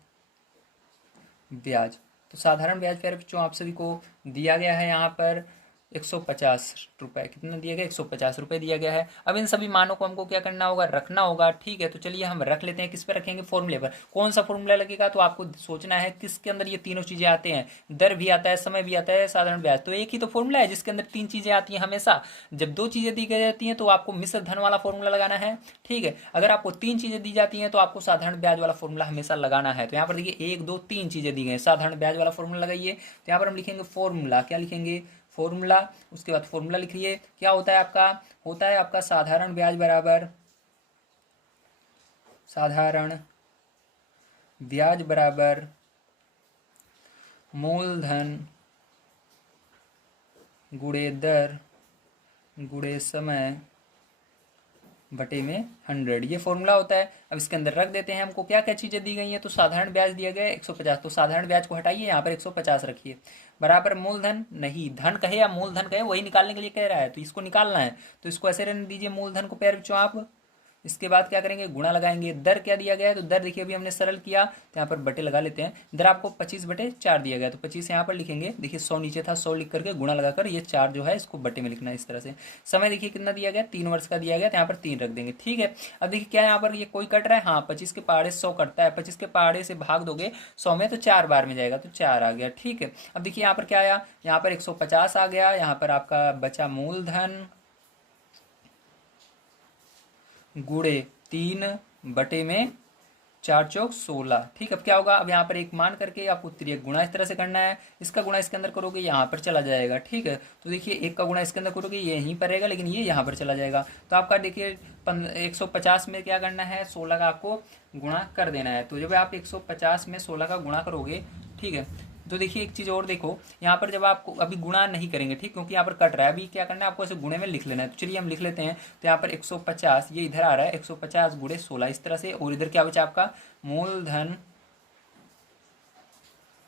ब्याज, तो साधारण ब्याज फिर जो आप सभी को दिया गया है यहाँ पर 150 रुपये, कितना दिया गया, 150 रुपये दिया गया है। अब इन सभी मानों को हमको क्या करना होगा, रखना होगा, ठीक है। तो चलिए हम रख लेते हैं, किस पे रखेंगे, फॉर्मूले पर। कौन सा फॉर्मूला लगेगा, तो आपको सोचना है किसके अंदर ये तीनों चीजें आते हैं, दर भी आता है, समय भी आता है, साधारण ब्याज। तो एक ही तो फॉर्मूला है जिसके अंदर 3 चीजें आती हैं हमेशा। जब 2 चीजें दी गई जाती हैं तो आपको मिश्र धन वाला फॉर्मूला लगाना है, ठीक है। अगर आपको 3 चीजें दी जाती हैं तो आपको साधारण ब्याज वाला फॉर्मूला हमेशा लगाना है। तो यहाँ पर देखिए 1 2 3 चीजें दी गई, साधारण ब्याज वाला फॉर्मूला लगाइए। तो यहाँ पर हम लिखेंगे फॉर्मूला, क्या लिखेंगे, फॉर्मूला। उसके बाद फॉर्मूला लिखिए, क्या होता है आपका, होता है आपका साधारण ब्याज बराबर, साधारण ब्याज बराबर मूलधन गुणे दर गुणे समय बटे में 100, ये फॉर्मूला होता है। अब इसके अंदर रख देते हैं हमको क्या क्या चीज़ें दी गई हैं। तो साधारण ब्याज दिया गया है 150, तो साधारण ब्याज को हटाइए, यहाँ पर 150 रखिए, बराबर मूलधन, नहीं धन कहे या मूलधन कहे वही निकालने के लिए कह रहा है, तो इसको निकालना है, तो इसको ऐसे रहने दीजिए मूलधन को पैर बच्चों आप। इसके बाद क्या करेंगे, गुणा लगाएंगे। दर क्या दिया गया है, तो दर देखिए अभी हमने सरल किया, तो यहाँ पर बटे लगा लेते हैं। दर आपको 25/4 दिया गया, तो 25 यहाँ पर लिखेंगे, देखिए 100 नीचे था, 100 लिख करके गुणा लगाकर ये 4 जो है इसको बटे में लिखना है इस तरह से। समय देखिए कितना दिया गया, 3 वर्ष का दिया गया, तो यहाँ पर 3 रख देंगे, ठीक है। अब देखिए क्या यहाँ पर ये कोई कट रहा है, हाँ 25 के पहाड़े 100 कटता है, 25 के पहाड़े से भाग दोगे 100 में तो 4 बार में जाएगा, तो 4 आ गया, ठीक है। अब देखिए यहाँ पर क्या आया, यहाँ पर 150 आ गया, यहाँ पर आपका बचा मूलधन गुणे 3/4, 4 चौक 16। ठीक, अब क्या होगा, अब यहाँ पर एक मान करके आपको तिर्यक गुणा इस तरह से करना है। इसका गुणा इसके अंदर करोगे यहाँ पर चला जाएगा। ठीक है, तो देखिए एक का गुणा इसके अंदर करोगे ये यहीं पर रहेगा, लेकिन ये यहाँ पर चला जाएगा। तो आपका देखिए 150 में क्या करना है, 16 का आपको गुणा कर देना है। तो जब आप 150 में 16 का गुणा करोगे, ठीक है, तो देखिए एक चीज़ और देखो, यहाँ पर जब आपको अभी गुणा नहीं करेंगे, ठीक, क्योंकि यहाँ पर कट रहा है, अभी क्या करना है आपको ऐसे गुणे में लिख लेना है। तो चलिए हम लिख लेते हैं। तो यहाँ पर 150 ये इधर आ रहा है, 150 गुणे 16 इस तरह से, और इधर क्या बचा आपका मूलधन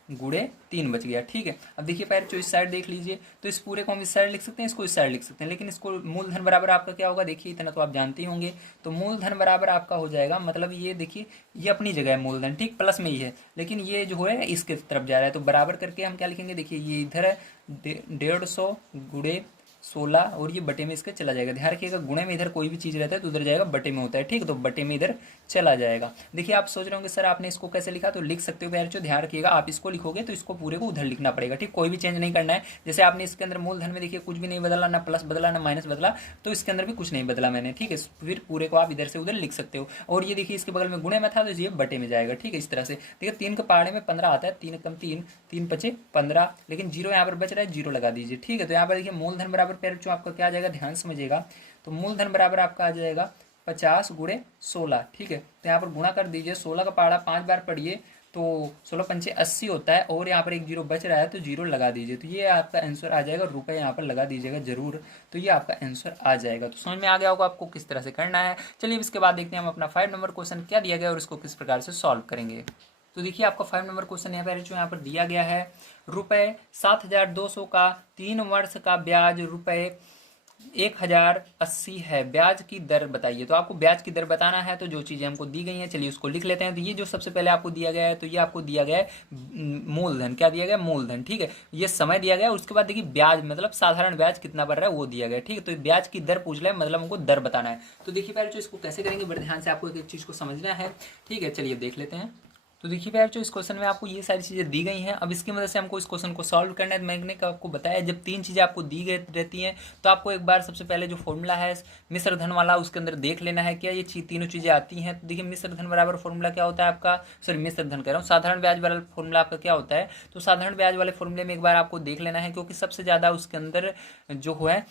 गुणे 3 बच गया। ठीक है, अब देखिए पैर जो इस साइड देख लीजिए, तो इस पूरे को हम इस साइड लिख सकते हैं, इसको इस साइड लिख सकते हैं, लेकिन इसको मूलधन बराबर आपका क्या होगा, देखिए इतना तो आप जानते ही होंगे। तो मूलधन बराबर आपका हो जाएगा, मतलब ये देखिए ये अपनी जगह है मूलधन, ठीक, प्लस में ही है, लेकिन ये जो है इसके तरफ जा रहा है, तो बराबर करके हम क्या लिखेंगे, देखिए ये इधर है 150 गुणे 16 और ये बटे में इसके चला जाएगा। ध्यान रखिएगा गुणे में इधर कोई भी चीज़ रहता है तो उधर जाएगा, बटे में होता है, ठीक, तो बटे में इधर चला जाएगा। देखिए आप सोच रहे होंगे सर आपने इसको कैसे लिखा, तो लिख सकते हो बच्चों, ध्यान रखिएगा आप इसको लिखोगे तो इसको पूरे को उधर लिखना पड़ेगा। ठीक, कोई भी चेंज नहीं करना है। जैसे आपने इसके अंदर मूलधन में देखिए कुछ भी नहीं बदला, ना प्लस बदला ना माइनस बदला, तो इसके अंदर भी कुछ नहीं बदला मैंने। ठीक है, फिर पूरे को आप इधर से उधर लिख सकते हो। और ये देखिए इसके बगल में गुणे में था तो ये बटे में जाएगा। ठीक है, इस तरह से देखिए 3 के पहाड़े में 15 आता है, 3 कम 3, 3 पचे 15, लेकिन जीरो यहाँ पर बच रहा है, जीरो लगा दीजिए। ठीक है, तो यहाँ पर देखिए मूलधन बराबर पैर जो आपका क्या आ जाएगा, ध्यान समझिएगा, तो मूलधन बराबर आपका आ जाएगा 50 गुणे 16। ठीक है, तो यहाँ पर गुणा कर दीजिए, 16 का पहाड़ा 5 बार पढ़िए तो 16 पंचे 80 होता है, और यहाँ पर एक जीरो बच रहा है तो जीरो लगा दीजिए, तो ये आपका आंसर आ जाएगा। रुपए यहाँ पर लगा दीजिएगा जरूर, तो ये आपका आंसर आ जाएगा। तो समझ में आ गया होगा आपको किस तरह से करना है। चलिए इसके बाद देखते हैं हम अपना 5 नंबर क्वेश्चन क्या दिया गया और इसको किस प्रकार से सॉल्व करेंगे। तो देखिए आपका 5 नंबर क्वेश्चन यहाँ पर दिया गया है, रुपए 7200 का 3 वर्ष का ब्याज रुपए 1080 है, ब्याज की दर बताइए। तो आपको ब्याज की दर बताना है, तो जो चीज़ें हमको दी गई हैं चलिए उसको लिख लेते हैं। तो ये जो सबसे पहले आपको दिया गया है, तो ये आपको दिया गया है मूलधन, क्या दिया गया, मूलधन। ठीक है, ये समय दिया गया है, उसके बाद देखिए ब्याज मतलब साधारण ब्याज कितना बढ़ रहा है वो दिया गया है। ठीक है, तो ब्याज की दर पूछ रहा है, मतलब हमको दर बताना है। तो देखिए पहले जो इसको कैसे करेंगे, बड़े ध्यान से आपको एक चीज़ को समझना है। ठीक है, चलिए देख लेते हैं। तो देखिए यार जो इस क्वेश्चन में आपको ये सारी चीज़ें दी गई हैं, अब इसकी मदद से हमको इस क्वेश्चन को सॉल्व करना है। मैंने आपको बताया जब 3 चीज़ें आपको दी गई रहती हैं तो आपको एक बार सबसे पहले जो फॉर्मूला है मिश्र धन वाला उसके अंदर देख लेना है क्या ये तीनों चीज़ें आती हैं। तो देखिए मिश्र धन बराबर फॉर्मूला क्या होता है आपका, सॉरी मिश्र धन कह रहा हूँ, साधारण ब्याज वाला फॉर्मूला आपका क्या होता है। तो साधारण ब्याज वाले फॉर्मूले में एक बार आपको देख लेना है, क्योंकि सबसे ज़्यादा उसके अंदर जो है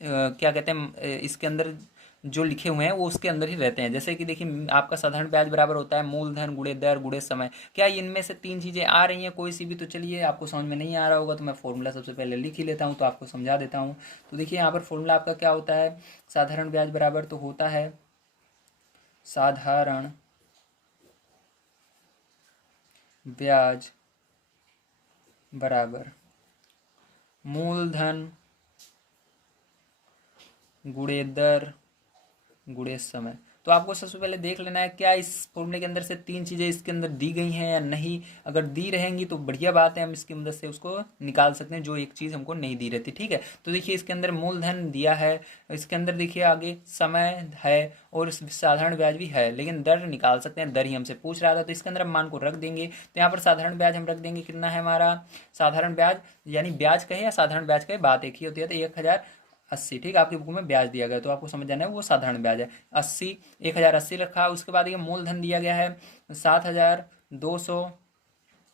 क्या कहते हैं, इसके अंदर जो लिखे हुए हैं वो उसके अंदर ही रहते हैं। जैसे कि देखिए आपका साधारण ब्याज बराबर होता है मूलधन गुणे दर गुणे समय। क्या इनमें से 3 चीज़ें आ रही हैं कोई सी भी, तो चलिए आपको समझ में नहीं आ रहा होगा तो मैं फॉर्मूला सबसे पहले लिख ही लेता हूँ, तो आपको समझा देता हूँ। तो देखिए यहाँ पर फॉर्मूला आपका क्या होता है, साधारण ब्याज बराबर तो होता है साधारण ब्याज बराबर मूलधन गुणे दर गुणे समय। तो आपको सबसे पहले देख लेना है क्या इस फॉर्मूले के अंदर से 3 चीज़ें इसके अंदर दी गई हैं या नहीं। अगर दी रहेंगी तो बढ़िया बात है, हम इसकी मदद से उसको निकाल सकते हैं जो एक चीज़ हमको नहीं दी रहती। ठीक है, तो देखिए इसके अंदर मूलधन दिया है, इसके अंदर देखिए आगे समय है और साधारण ब्याज भी है, लेकिन दर निकाल सकते हैं, दर ही हमसे पूछ रहा था तो इसके अंदर हम मान को रख देंगे। तो यहाँ पर साधारण ब्याज हम रख देंगे, कितना है हमारा साधारण ब्याज, यानी ब्याज कहे या साधारण ब्याज कहे बात एक ही होती है, तो 1080। ठीक है, आपकी बुक में ब्याज दिया गया तो आपको समझ जाना है वो साधारण ब्याज है 80, 1080 रखा। उसके बाद ये मूलधन दिया गया है 7200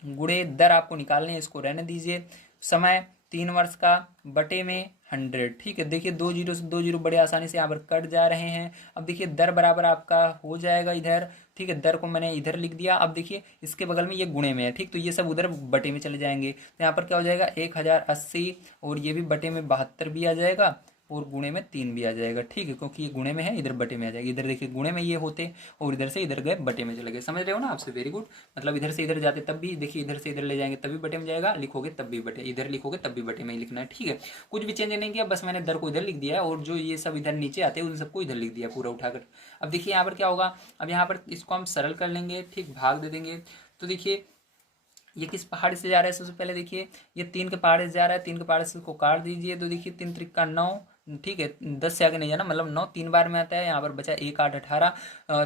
गुणे दर आपको निकालनी है, इसको रहने दीजिए। समय 3 वर्ष का बटे में 100। ठीक है, देखिए 2 जीरो से 2 जीरो बड़े आसानी से यहाँ पर कट जा रहे हैं। अब देखिए दर बराबर आपका हो जाएगा इधर। ठीक है, दर को मैंने इधर लिख दिया। अब देखिए इसके बगल में ये गुणे में है, ठीक, तो ये सब उधर बटे में चले जाएंगे। तो यहाँ पर क्या हो जाएगा 1080 और ये भी बटे में 72 भी आ जाएगा और गुणे में 3 भी आ जाएगा। ठीक है, क्योंकि ये गुणे में है इधर बटे में आ जाएगा। इधर देखिए गुणे में ये होते और इधर से इधर गए बटे में चले गए। समझ रहे हो ना आपसे, वेरी गुड। मतलब इधर से इधर जाते तब भी देखिए इधर से इधर ले जाएंगे तब भी बटे में जाएगा, लिखोगे तब भी बटे, इधर लिखोगे तब भी बटे में ही लिखना है। ठीक है, कुछ भी चेंज नहीं किया, बस मैंने दर को इधर लिख दिया है और जो ये सब इधर नीचे आते हैं उन सबको इधर लिख दिया पूरा उठाकर। अब देखिए यहाँ पर क्या होगा, अब यहाँ पर इसको हम सरल कर लेंगे, ठीक, भाग दे देंगे। तो देखिए ये किस पहाड़ से जा रहा है, सबसे पहले देखिए ये 3 के पहाड़ से जा रहा है, 3 के पहाड़ से इसको काट दीजिए। तो देखिए 3 त्रिक का 9, ठीक है, 10 से आगे नहीं जाना, मतलब 9 3 बार में आता है। यहाँ पर बचा 1 8 18,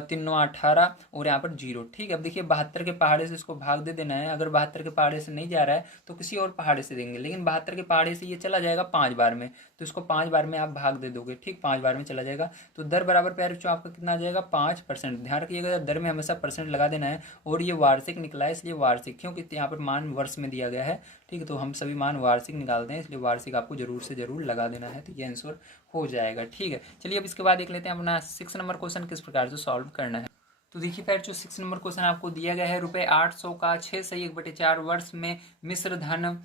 3 9 18 और यहाँ पर 0। ठीक है, अब देखिए 72 के पहाड़े से इसको भाग दे देना है। अगर 72 के पहाड़े से नहीं जा रहा है तो किसी और पहाड़े से देंगे, लेकिन 72 के पहाड़े से ये चला जाएगा 5 बार में, तो इसको 5 बार में आप भाग दे दोगे। ठीक, 5 बार में चला जाएगा। तो दर बराबर प्यारे बच्चों आपका कितना आ जाएगा 5%। ध्यान रखिएगा दर में हमेशा परसेंट लगा देना है। और ये वार्षिक निकला है, इसलिए वार्षिक, क्योंकि यहाँ पर मान वर्ष में दिया गया है। ठीक है, तो हम सभी मान वार्षिक निकालते हैं, इसलिए वार्षिक आपको जरूर से जरूर लगा देना है। तो ये आंसर हो जाएगा। ठीक है, चलिए अब इसके बाद देख लेते हैं अपना 6 नंबर क्वेश्चन किस प्रकार से सॉल्व करना है। तो देखिए फिर जो 6 नंबर क्वेश्चन आपको दिया गया है, रुपए 800 का 6 सही 1/4 वर्ष में मिश्र धन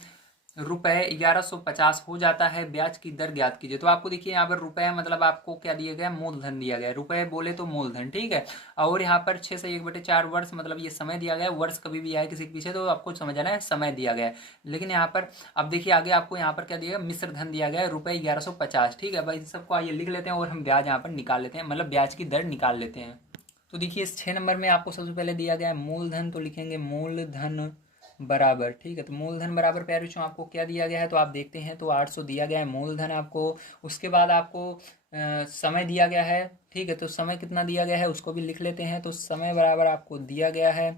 रुपए 1150 हो जाता है, ब्याज की दर ज्ञात कीजिए। तो आपको देखिए यहाँ पर रुपए मतलब आपको क्या दिया गया, मूलधन दिया गया है। रुपए बोले तो मूलधन, ठीक है। और यहाँ पर 6 से 1/4 वर्ष मतलब ये समय दिया गया है। वर्ष कभी भी आए किसी के पीछे तो आपको समझ आना है समय दिया गया है। लेकिन यहाँ पर अब देखिए आगे आपको यहाँ पर क्या दिया गया, मिश्र धन दिया गया है रुपए 1150। ठीक है भाई, सबको आइए लिख लेते हैं और हम ब्याज यहाँ पर निकाल लेते हैं, मतलब ब्याज की दर निकाल लेते हैं। तो देखिए इस 6 नंबर में आपको सबसे पहले दिया गया है मूलधन, तो लिखेंगे मूलधन बराबर। ठीक है, तो मूलधन बराबर प्यारे बच्चों आपको क्या दिया गया है, तो आप देखते हैं तो 800 दिया गया है मूलधन आपको। उसके बाद आपको समय दिया गया है। ठीक है, तो समय कितना दिया गया है उसको भी लिख लेते हैं। तो समय बराबर आपको दिया गया है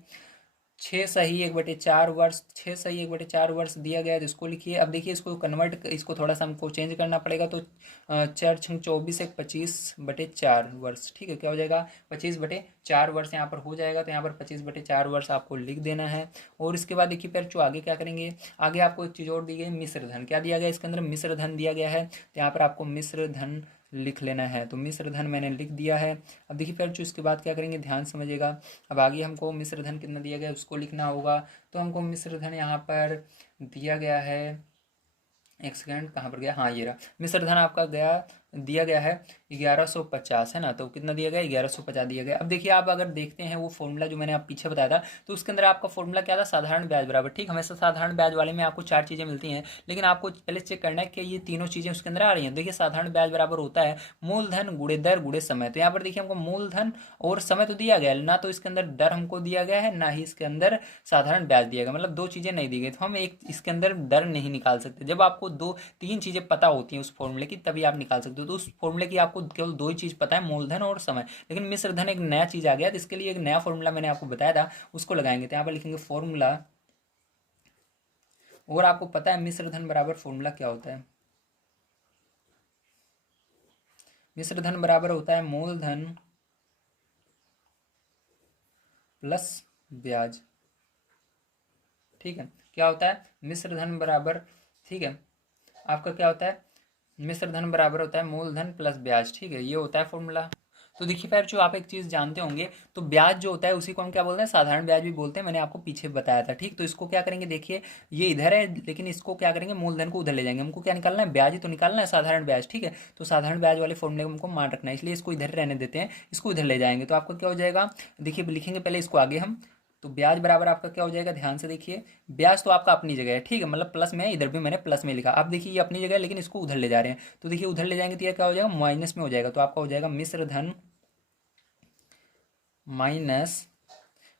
6 सही 1/4 वर्ष। 6 सही 1/4 वर्ष दिया गया है, तो इसको लिखिए। अब देखिए इसको कन्वर्ट, इसको थोड़ा सा हमको चेंज करना पड़ेगा। तो 4 छंग 24 एक 25/4 वर्ष। ठीक है, क्या हो जाएगा 25/4 वर्ष यहाँ पर हो जाएगा। तो यहाँ पर 25/4 वर्ष आपको लिख देना है। और इसके बाद देखिए फिर जो आगे क्या करेंगे, आगे आपको एक चीज़ और दी गई, मिश्र धन। क्या दिया गया इसके अंदर, मिश्र धन दिया गया है। तो यहाँ पर आपको मिश्र धन लिख लेना है। तो मिश्र धन मैंने लिख दिया है। अब देखिए फिर जो इसके बाद क्या करेंगे, ध्यान समझिएगा। अब आगे हमको मिश्र धन कितना दिया गया है उसको लिखना होगा। तो हमको मिश्र धन यहाँ पर दिया गया है, एक सेकेंड कहाँ पर गया, हाँ ये रहा। मिश्र धन आपका दिया गया है 1150, है ना। तो कितना दिया गया, 1150 दिया गया। अब देखिए आप अगर देखते हैं वो फॉर्मूला जो मैंने आप पीछे बताया था, तो उसके अंदर आपका फॉर्मूला क्या था, साधारण ब्याज बराबर। ठीक, हमेशा साधारण ब्याज वाले में आपको 4 चीज़ें मिलती हैं, लेकिन आपको पहले चेक करना है कि ये तीनों चीज़ें उसके अंदर आ रही हैं। देखिए साधारण ब्याज बराबर होता है मूलधन गुणे दर गुणे समय। तो यहाँ पर देखिए हमको मूलधन और समय तो दिया गया है ना, तो इसके अंदर दर हमको दिया गया है, ना ही इसके अंदर साधारण ब्याज दिया गया, मतलब 2 चीज़ें नहीं दी गई। तो हम एक इसके अंदर दर नहीं निकाल सकते। जब आपको 2 3 चीज़ें पता होती हैं उस फॉर्मूले की, तभी आप निकाल सकते हो। तो उस फॉर्मूले की आपको केवल 2 ही चीज़ पता है, मूलधन और समय। लेकिन मिश्र धन एक नया चीज़ आ गया, तो इसके लिए एक नया फॉर्मूला मैंने आपको बताया था, उसको लगाएंगे। तो यहाँ पर लिखेंगे फॉर्मूला। और आपको पता है मिश्र धन बराबर फॉर्मूला क्या होता है, मिश्र धन बराबर होता है मूलधन प्लस ब्याज। ठीक है, क्या होता है मिश्र धन बराबर, ठीक है आपका क्या होता है, मिश्र धन बराबर होता है मूलधन प्लस ब्याज। ठीक है, ये होता है फॉर्मूला। तो देखिए फिर जो आप एक चीज़ जानते होंगे, तो ब्याज जो होता है उसी को हम क्या बोलते हैं, साधारण ब्याज भी बोलते हैं। मैंने आपको पीछे बताया था। ठीक, तो इसको क्या करेंगे, देखिए ये इधर है, लेकिन इसको क्या करेंगे, मूलधन को उधर ले जाएंगे। हमको क्या निकालना है, ब्याज ही तो निकालना है, साधारण ब्याज। ठीक है, तो साधारण ब्याज वाले फॉर्मूले को हमको मान रखना है, इसलिए इसको इधर रहने देते हैं, इसको इधर ले जाएंगे। तो आपका क्या हो जाएगा, देखिए लिखेंगे पहले इसको आगे हम। तो ब्याज बराबर आपका क्या हो जाएगा, ध्यान से देखिए। ब्याज तो आपका अपनी जगह है, ठीक है, मतलब प्लस में, इधर भी मैंने प्लस में लिखा। अब देखिए ये अपनी जगह है, लेकिन इसको उधर ले जा रहे हैं। तो देखिए उधर ले जाएंगे तो ये क्या हो जाएगा, माइनस में हो जाएगा। तो आपका हो जाएगा मिश्र धन माइनस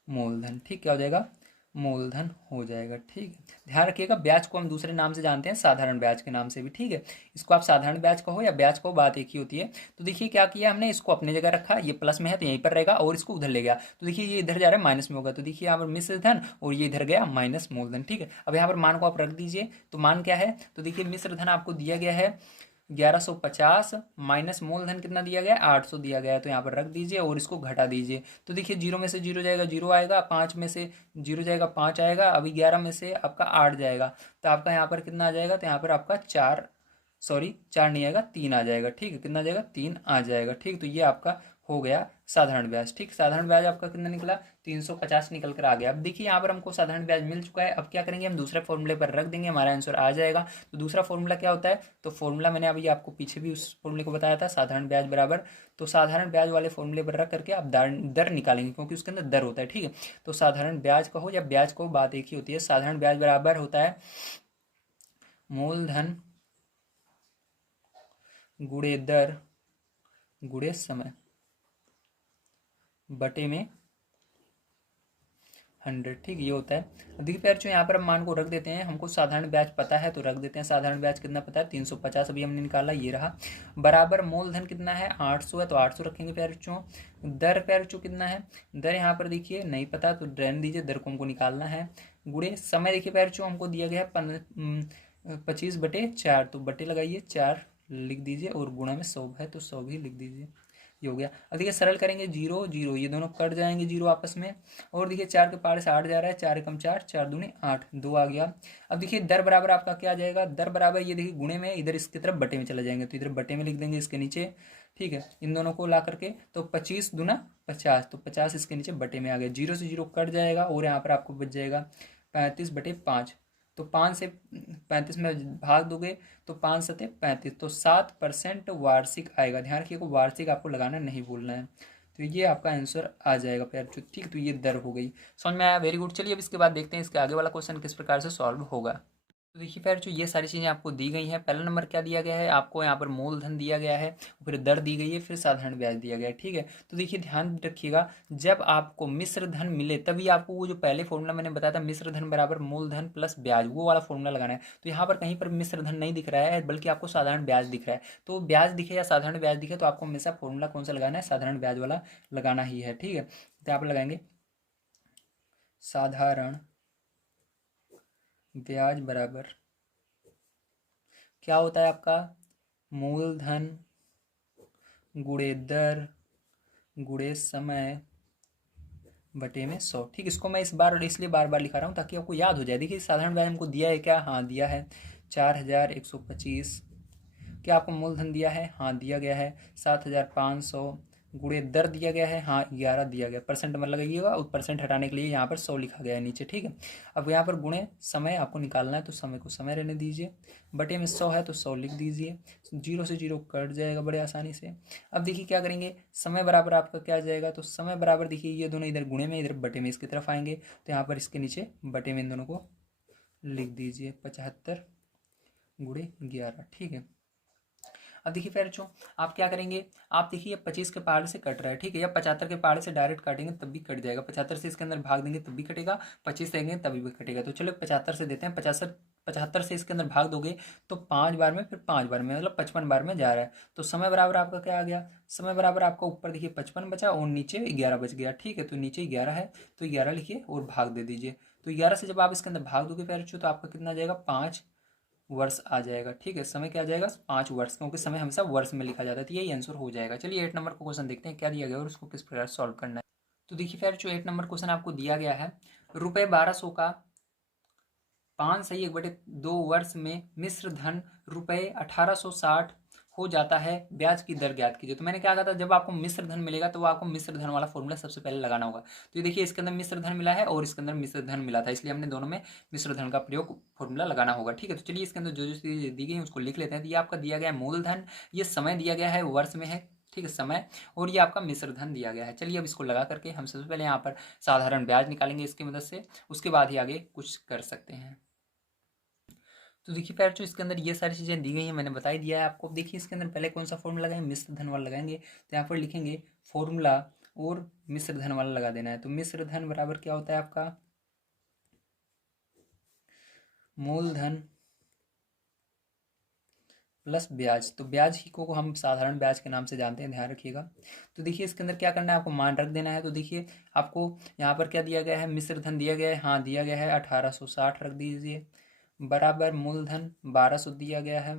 मूलधन। ठीक, क्या हो जाएगा, मूलधन हो जाएगा। ठीक है, ध्यान रखिएगा ब्याज को हम दूसरे नाम से जानते हैं, साधारण ब्याज के नाम से भी। ठीक है, इसको आप साधारण ब्याज कहो या ब्याज कहो, बात एक ही होती है। तो देखिए क्या किया हमने, इसको अपनी जगह रखा, ये प्लस में है तो यहीं पर रहेगा, और इसको उधर ले गया। तो देखिए ये इधर जा रहा है, माइनस में होगा। तो देखिए यहाँ पर मिश्र धन और ये इधर गया माइनस मूलधन। ठीक है, अब यहाँ पर मान को आप रख दीजिए। तो मान क्या है, तो देखिए मिश्र धन आपको दिया गया है 1150 माइनस मूलधन कितना दिया गया है, 800 दिया गया है। तो यहाँ पर रख दीजिए और इसको घटा दीजिए। तो देखिए 0 में से 0 जाएगा, 0 आएगा। 5 में से 0 जाएगा, 5 आएगा। अभी 11 में से आपका 8 जाएगा, तो आपका यहाँ पर कितना आ जाएगा, तो यहाँ पर आपका 4, सॉरी 4 नहीं आएगा, 3 आ जाएगा। ठीक है, कितना आ जाएगा, 3 आ जाएगा। ठीक, तो ये आपका हो गया साधारण ब्याज। ठीक, साधारण ब्याज आपका कितना निकला, 350 निकल कर आ गया। अब देखिए यहाँ पर हमको साधारण ब्याज मिल चुका है। अब क्या करेंगे, हम दूसरे फॉर्मूले पर रख देंगे, हमारा आंसर आ जाएगा। तो दूसरा फॉर्मूला क्या होता है, तो फॉर्मूला मैंने अभी आपको पीछे भी उस फॉर्मूले को बताया था, साधारण ब्याज बराबर। तो साधारण ब्याज वाले फॉर्मूले पर रख करके आप दर निकालेंगे, क्योंकि उसके अंदर दर होता है। ठीक है, तो साधारण ब्याज कहो या ब्याज कहो, बात एक ही होती है। साधारण ब्याज बराबर होता है मूलधन गुणे दर गुणे समय बटे में 100, ठीक ये होता है। अब देखिए प्यार यहाँ पर हम मान को रख देते हैं, हमको साधारण ब्याज पता है तो रख देते हैं। साधारण ब्याज कितना पता है 350, अभी हमने निकाला, ये रहा। बराबर मूलधन कितना है 800 है तो 800 रखेंगे प्यार बच्चों। दर प्यार बच्चों कितना है, दर यहाँ पर देखिए नहीं पता तो रहने दीजिए, दर को हमको निकालना है। गुणे समय देखिए प्यार बच्चों हमको दिया गया है 25/4, तो बटे लगाइए 4 लिख दीजिए, और गुणा में 100 है तो 100 भी लिख दीजिए, ये हो गया। अब देखिए सरल करेंगे, 0 0 ये दोनों कट जाएंगे 0 आपस में, और देखिए 4 के पार से 8 जा रहा है, 4 एकम 4, 4 दूनी 8, 2 आ गया। अब देखिए दर बराबर आपका क्या आ जाएगा, दर बराबर ये देखिए गुणे में इधर इसकी तरफ बटे में चला जाएंगे, तो इधर बटे में लिख देंगे इसके नीचे, ठीक है, इन दोनों को ला करके, तो 25 दूना 50, तो 50 इसके नीचे बटे में आ गया, 0 से 0 कट जाएगा, और यहाँ पर आपको बच जाएगा 35/5। तो 5 से 35 में भाग दोगे तो 5 सते 35, तो 7% वार्षिक आएगा। ध्यान रखिएगा वार्षिक आपको लगाना नहीं भूलना है। तो ये आपका आंसर आ जाएगा प्यार, ठीक। तो ये दर हो गई, समझ में आया, वेरी गुड। चलिए अब इसके बाद देखते हैं इसके आगे वाला क्वेश्चन किस प्रकार से सॉल्व होगा। तो देखिए प्यार ये सारी चीज़ें आपको दी गई हैं। पहला नंबर क्या दिया गया है आपको, यहाँ पर मूलधन दिया गया है, फिर दर दी गई है, फिर साधारण ब्याज दिया गया है, ठीक है। तो देखिए ध्यान रखिएगा, जब आपको मिश्र धन मिले तभी आपको वो जो पहले फॉर्मूला मैंने बताया था, मिश्र धन बराबर मूलधन प्लस ब्याज, वो वाला फॉर्मूला लगाना है। तो यहाँ पर कहीं पर मिश्र धन नहीं दिख रहा है, बल्कि आपको साधारण ब्याज दिख रहा है। तो ब्याज दिखे या साधारण ब्याज दिखे तो आपको हमेशा फॉर्मूला कौन सा लगाना है, साधारण ब्याज वाला लगाना ही है, ठीक है। तो यहाँ पर लगाएंगे साधारण ब्याज बराबर क्या होता है आपका, मूलधन गुणे दर गुणे समय बटे में 100, ठीक। इसको मैं इस बार इसलिए बार बार लिखा रहा हूँ ताकि आपको याद हो जाए। देखिए साधारण ब्याज हमको दिया है क्या, हाँ दिया है 4125। क्या आपको मूलधन दिया है, हाँ दिया गया है 7500। गुणे दर दिया गया है, हाँ 11 दिया गया, परसेंट मतलब लगाइएगा, और परसेंट हटाने के लिए यहाँ पर 100 लिखा गया है नीचे, ठीक है। अब यहाँ पर गुणे समय आपको निकालना है, तो समय को समय रहने दीजिए, बटे में 100 है तो 100 लिख दीजिए, 0 से 0 कट जाएगा बड़े आसानी से। अब देखिए क्या करेंगे, समय बराबर आपका क्या आ जाएगा, तो समय बराबर देखिए ये दोनों इधर गुणे में इधर बटे में इसकी तरफ आएंगे, तो यहाँ पर इसके नीचे बटे में इन दोनों को लिख दीजिए, 75 गुणे 11, ठीक है। अब देखिए फिर बच्चों आप क्या करेंगे, आप देखिए 25 के पहाड़ से कट रहा है, ठीक है, या 75 के पहाड़ से डायरेक्ट काटेंगे तब भी कट जाएगा, 75 से इसके अंदर भाग देंगे तब भी कटेगा, 25 देंगे तभी भी कटेगा। तो चलो 75 से देते हैं, 75 से इसके अंदर भाग दोगे तो 5 बार में, फिर 5 बार में, मतलब 55 बार में जा रहा है। तो समय बराबर आपका क्या आ गया, समय बराबर आपका ऊपर देखिए 55 बचा और नीचे 11 बच गया, ठीक है। तो नीचे 11 है तो 11 लिखिए और भाग दे दीजिए। तो 11 से जब आप इसके अंदर भाग दोगे फिर तो आपका कितना आ जाएगा, 5 वर्ष आ जाएगा, ठीक है। समय क्या आ जाएगा, 5 वर्ष, क्योंकि समय हमेशा वर्ष में लिखा जाता है, तो यही आंसर हो जाएगा। चलिए 8 नंबर को क्वेश्चन देखते हैं क्या दिया गया और उसको किस प्रकार सॉल्व करना है। तो देखिए फिर जो 8 नंबर क्वेश्चन आपको दिया गया है, रुपये 1200 का 5/1/2 वर्ष में मिश्र धन रुपये 1860 हो जाता है, ब्याज की दर ज्ञात कीजिए। तो मैंने क्या कहा था, जब आपको मिश्र धन मिलेगा तो आपको मिश्र धन वाला फॉर्मूला सबसे पहले लगाना होगा। तो ये देखिए इसके अंदर मिश्र धन मिला है और इसके अंदर मिश्र धन मिला था, इसलिए हमने दोनों में मिश्र धन का प्रयोग फॉर्मूला लगाना होगा, ठीक है। तो चलिए इसके अंदर जो जो चीज़ें दी गई हैं उसको लिख लेते हैं। तो ये आपका दिया गया है मूलधन, ये समय दिया गया है वर्ष में है, ठीक है समय, और ये आपका मिश्र धन दिया गया है। चलिए अब इसको लगा करके हम सबसे पहले यहाँ पर साधारण ब्याज निकालेंगे इसकी मदद से, उसके बाद ही आगे कुछ कर सकते हैं। तो देखिए प्यार जो इसके अंदर ये सारी चीज़ें दी गई हैं मैंने बता ही दिया है आपको। देखिए इसके अंदर पहले कौन सा फॉर्मूला लगाएंगे, मिश्र धन वाला लगाएंगे। तो यहाँ पर लिखेंगे फॉर्मूला और मिश्र धन वाला लगा देना है। तो मिश्र धन बराबर क्या होता है आपका, मूलधन प्लस ब्याज। तो ब्याज ही को हम साधारण ब्याज के नाम से जानते हैं, ध्यान रखिएगा। तो देखिए इसके अंदर क्या करना है, आपको मान रख देना है। तो देखिए आपको यहाँ पर क्या दिया गया है, मिश्र धन दिया गया है, हाँ दिया गया है 1860 रख दीजिए, बराबर मूलधन 1200 दिया गया है,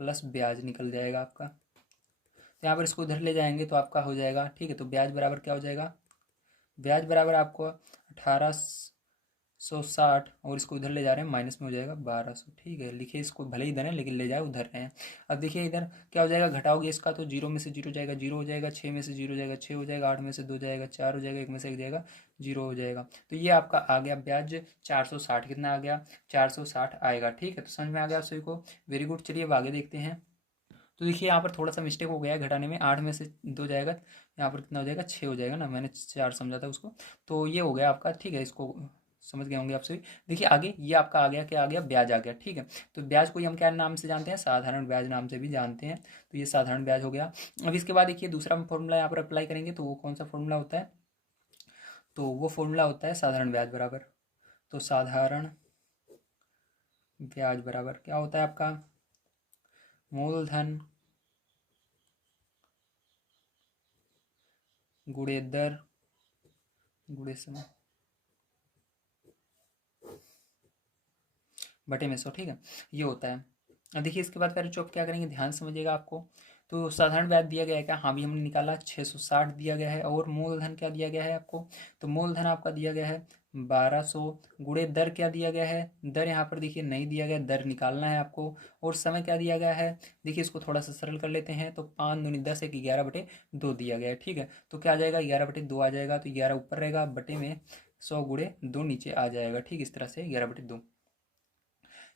प्लस ब्याज निकल जाएगा आपका। तो यहाँ पर इसको उधर ले जाएंगे तो आपका हो जाएगा, ठीक है। तो ब्याज बराबर क्या हो जाएगा, ब्याज बराबर आपको 1860 और इसको उधर ले जा रहे हैं माइनस में हो जाएगा 1200, ठीक है। लिखिए इसको भले ही इधर है लेकिन ले जाए उधर रहे हैं। अब देखिए इधर क्या हो जाएगा, घटाओगे इसका तो 0 में से 0 जाएगा, 0 हो जाएगा, 6 में से 0 जाएगा, 6 हो जाएगा, 8 में से 2 जाएगा, 4 हो जाएगा, 1 में से 1 जाएगा, 0 हो जाएगा। तो ये आपका आ गया ब्याज 460, कितना आ गया 460 आएगा, ठीक है। तो समझ में आ गया आप सभी को, वेरी गुड। चलिए अब आगे देखते हैं। तो देखिए यहाँ पर थोड़ा सा मिस्टेक हो गया है घटाने में, 8 में से 2 जाएगा, यहाँ पर कितना हो जाएगा 6 हो जाएगा ना, मैंने 4 समझा था उसको, तो ये हो गया आपका, ठीक है। इसको समझ गए होंगे आप सभी। देखिए आगे ये आपका आ गया, क्या आ गया, ब्याज आ गया, ठीक है। तो ब्याज को ही हम क्या नाम से जानते हैं, साधारण ब्याज नाम से भी जानते हैं। तो ये साधारण ब्याज हो गया। अब इसके बाद देखिए दूसरा फॉर्मूला यहाँ पर अप्लाई करेंगे, तो वो कौन सा फॉर्मूला होता है, तो वो फॉर्मूला होता है साधारण ब्याज बराबर, तो साधारण ब्याज बराबर क्या होता है आपका, मूलधन गुणे दर गुणे समय बटे में 100। ठीक है, ये होता है। अब देखिए इसके बाद फिर आप क्या करेंगे, ध्यान समझिएगा आपको। तो साधारण ब्याज दिया गया है क्या, हाँ भी हमने निकाला 660 दिया गया है, और मूलधन क्या दिया गया है आपको, तो मूलधन आपका दिया गया है 1200, गुणे दर क्या दिया गया है, दर यहाँ पर देखिए नहीं दिया गया, दर निकालना है आपको। और समय क्या दिया गया है, देखिए इसको थोड़ा सा सरल कर लेते हैं, तो 5 दूनी 10 एक 11/2 दिया गया है। ठीक है, तो क्या आ जाएगा, 11/2 आ जाएगा, तो 11 ऊपर रहेगा, बटे में 100 गुणे 2 नीचे आ जाएगा। ठीक, इस तरह से 11/2।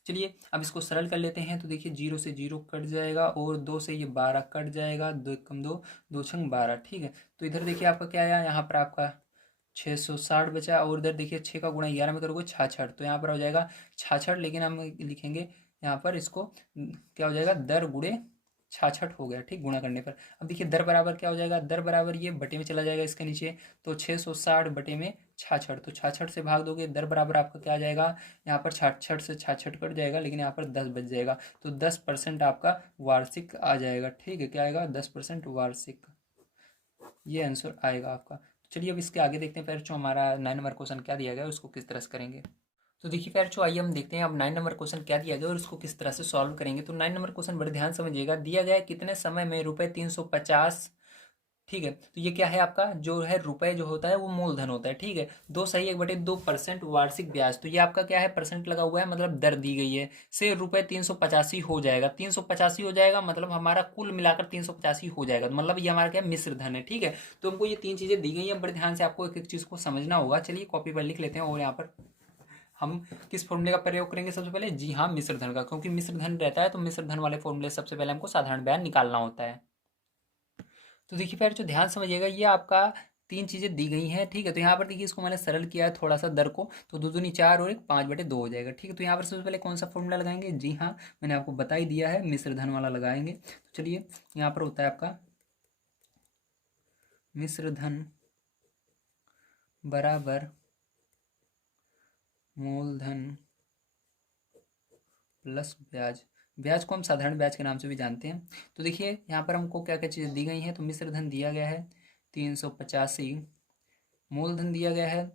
चलिए अब इसको सरल कर लेते हैं, तो देखिए 0 से 0 कट जाएगा, और 2 से ये 12 कट जाएगा, 2 कम 2, 2 छंग 12। ठीक है, तो इधर देखिए आपका क्या आया, यहाँ पर आपका 660 बचा, और इधर देखिए 6 का गुणा 11 में करोगे 66, तो यहाँ पर हो जाएगा 66, लेकिन हम लिखेंगे यहाँ पर इसको क्या हो जाएगा, दर गुणे 66 हो गया। ठीक, गुणा करने पर अब देखिए दर बराबर क्या हो जाएगा, दर बराबर ये बटे में चला जाएगा इसके नीचे, तो 660 बटे में 66, तो 66 से भाग दोगे, दर बराबर आपका क्या आ जाएगा, यहाँ पर 66 से 66 कट जाएगा, लेकिन यहाँ पर 10 बच जाएगा, तो 10% आपका वार्षिक आ जाएगा। ठीक है, क्या आएगा, 10% वार्षिक, ये आंसर आएगा आपका। चलिए अब इसके आगे देखते हैं फिर जो हमारा 9 नंबर क्वेश्चन क्या दिया गया है, उसको किस तरह से करेंगे। तो देखिए फिर जो आइए हम देखते हैं अब 9 नंबर क्वेश्चन क्या दिया गया और उसको किस तरह से सॉल्व करेंगे। तो 9 नंबर क्वेश्चन बड़े ध्यान समझिएगा, दिया गया है कितने समय में रुपए 350। ठीक है, तो ये क्या है आपका, जो है रुपए जो होता है वो मूलधन होता है। ठीक है, 2 सही 1/2% वार्षिक ब्याज, तो ये आपका क्या है, परसेंट लगा हुआ है, मतलब दर दी गई है, से रुपए 385 हो जाएगा, 385 हो जाएगा, मतलब हमारा कुल मिलाकर 385 हो जाएगा, तो मतलब ये हमारा क्या मिश्र धन है। ठीक है, तो हमको ये 3 चीजें दी गई हैं, बड़े ध्यान से आपको एक एक चीज को समझना होगा। चलिए कॉपी पर लिख लेते हैं, और यहाँ पर हम किस फॉर्मूले का प्रयोग करेंगे सबसे पहले, जी हाँ मिश्र धन का, क्योंकि मिश्र धन रहता है तो मिश्र धन वाले फॉर्मूले सबसे पहले हमको साधारण ब्याज निकालना होता है। तो देखिए फिर जो ध्यान समझिएगा, ये आपका 3 चीजें दी गई हैं। ठीक है, तो यहाँ पर देखिए इसको मैंने सरल किया है थोड़ा सा दर को, तो 2 दूनी 4 और 1 5/2 हो जाएगा। ठीक है, तो यहाँ पर सबसे पहले कौन सा फॉर्मूला लगाएंगे, जी हाँ मैंने आपको बता ही दिया है, मिश्र धन वाला लगाएंगे। तो चलिए यहाँ पर होता है आपका मिश्र धन बराबर मूलधन प्लस ब्याज, ब्याज को हम साधारण ब्याज के नाम से भी जानते हैं। तो देखिए यहाँ पर हमको क्या क्या चीज़ें दी गई हैं, तो मिश्र धन दिया गया है 385, मूलधन दिया गया है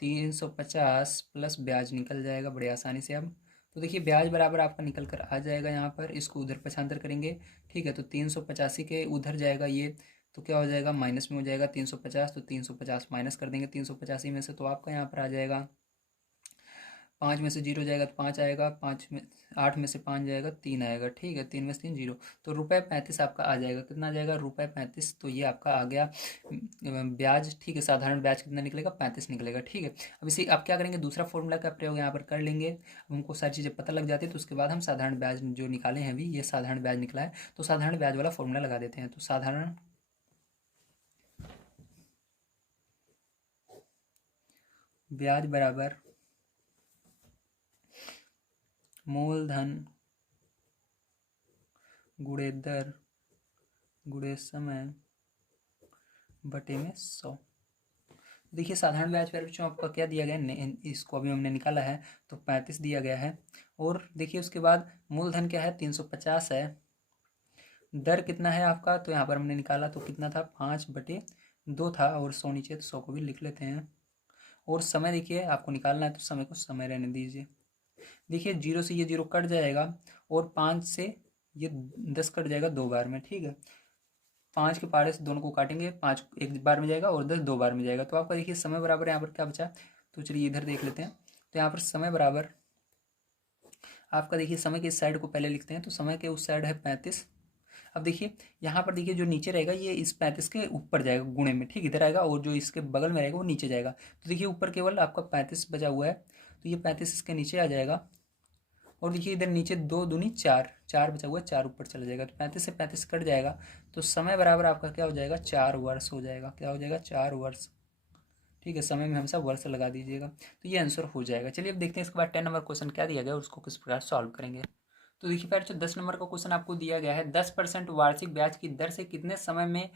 350 प्लस ब्याज निकल जाएगा बड़े आसानी से। अब तो देखिए ब्याज बराबर आपका निकल कर आ जाएगा, यहाँ पर इसको उधर पक्षांतर करेंगे। ठीक है, तो 385 के उधर जाएगा ये, तो क्या हो जाएगा, माइनस में हो जाएगा 350, तो 350 माइनस कर देंगे 385 में से, तो आपका यहाँ पर आ जाएगा 5 में से 0 जाएगा तो 5 आएगा, 5 में 8 में से 5 जाएगा 3 आएगा। ठीक है, 3 में से 3 0, तो ₹35 आपका आ जाएगा, कितना आ जाएगा, ₹35। तो ये आपका आ गया ब्याज। ठीक है, साधारण ब्याज कितना निकलेगा, 35 निकलेगा। ठीक है, अब इसी आप क्या करेंगे, दूसरा फॉर्मूला का प्रयोग यहाँ पर कर लेंगे। अब हमको सारी चीज़ें पता लग जाती है, तो उसके बाद हम साधारण ब्याज जो निकाले हैं अभी, ये साधारण ब्याज निकला है, तो साधारण ब्याज वाला फॉर्मूला लगा देते हैं। तो साधारण ब्याज बराबर मूलधन गुणे दर गुणे समय बटे में 100। देखिए साधारण ब्याज पर बच्चों आपका क्या दिया गया है, इसको अभी हमने निकाला है, तो 35 दिया गया है, और देखिए उसके बाद मूलधन क्या है, 350 है, दर कितना है आपका, तो यहाँ पर हमने निकाला तो कितना था, 5/2 था, और 100 नीचे, तो 100 को भी लिख लेते हैं। और समय देखिए आपको निकालना है, तो समय को समय रहने दीजिए। देखिए 0 से ये 0 कट जाएगा, और 5 से ये 10 कट जाएगा 2 बार में। ठीक है, 5 के पारे से दोनों को काटेंगे, 5 एक बार में जाएगा और 10 2 बार में जाएगा, तो आपका देखिए समय बराबर यहाँ पर क्या बचा, तो चलिए इधर देख लेते हैं। तो यहाँ पर समय बराबर आपका देखिए, समय के इस साइड को पहले लिखते हैं, तो समय के उस साइड है 35। अब देखिए यहाँ पर देखिए जो नीचे रहेगा ये इस 35 के ऊपर जाएगा गुणे में, ठीक इधर आएगा, और जो इसके बगल में रहेगा वो नीचे जाएगा। तो देखिए ऊपर केवल आपका 35 बचा हुआ है, तो ये 35 इसके नीचे आ जाएगा, और देखिए इधर नीचे 2 दूनी 4, 4 बचा हुआ है, 4 ऊपर चला जाएगा, तो 35 से 35 कट जाएगा, तो समय बराबर आपका क्या हो जाएगा, 4 वर्ष हो जाएगा। क्या हो जाएगा, 4 वर्ष। ठीक है, समय में हमेशा वर्ष लगा दीजिएगा, तो ये आंसर हो जाएगा। चलिए अब देखते हैं इसके बाद 10 नंबर क्वेश्चन क्या दिया गया और उसको किस प्रकार सॉल्व करेंगे। तो देखिए फिर जो 10 नंबर का क्वेश्चन आपको दिया गया है, 10% वार्षिक ब्याज की दर से कितने समय में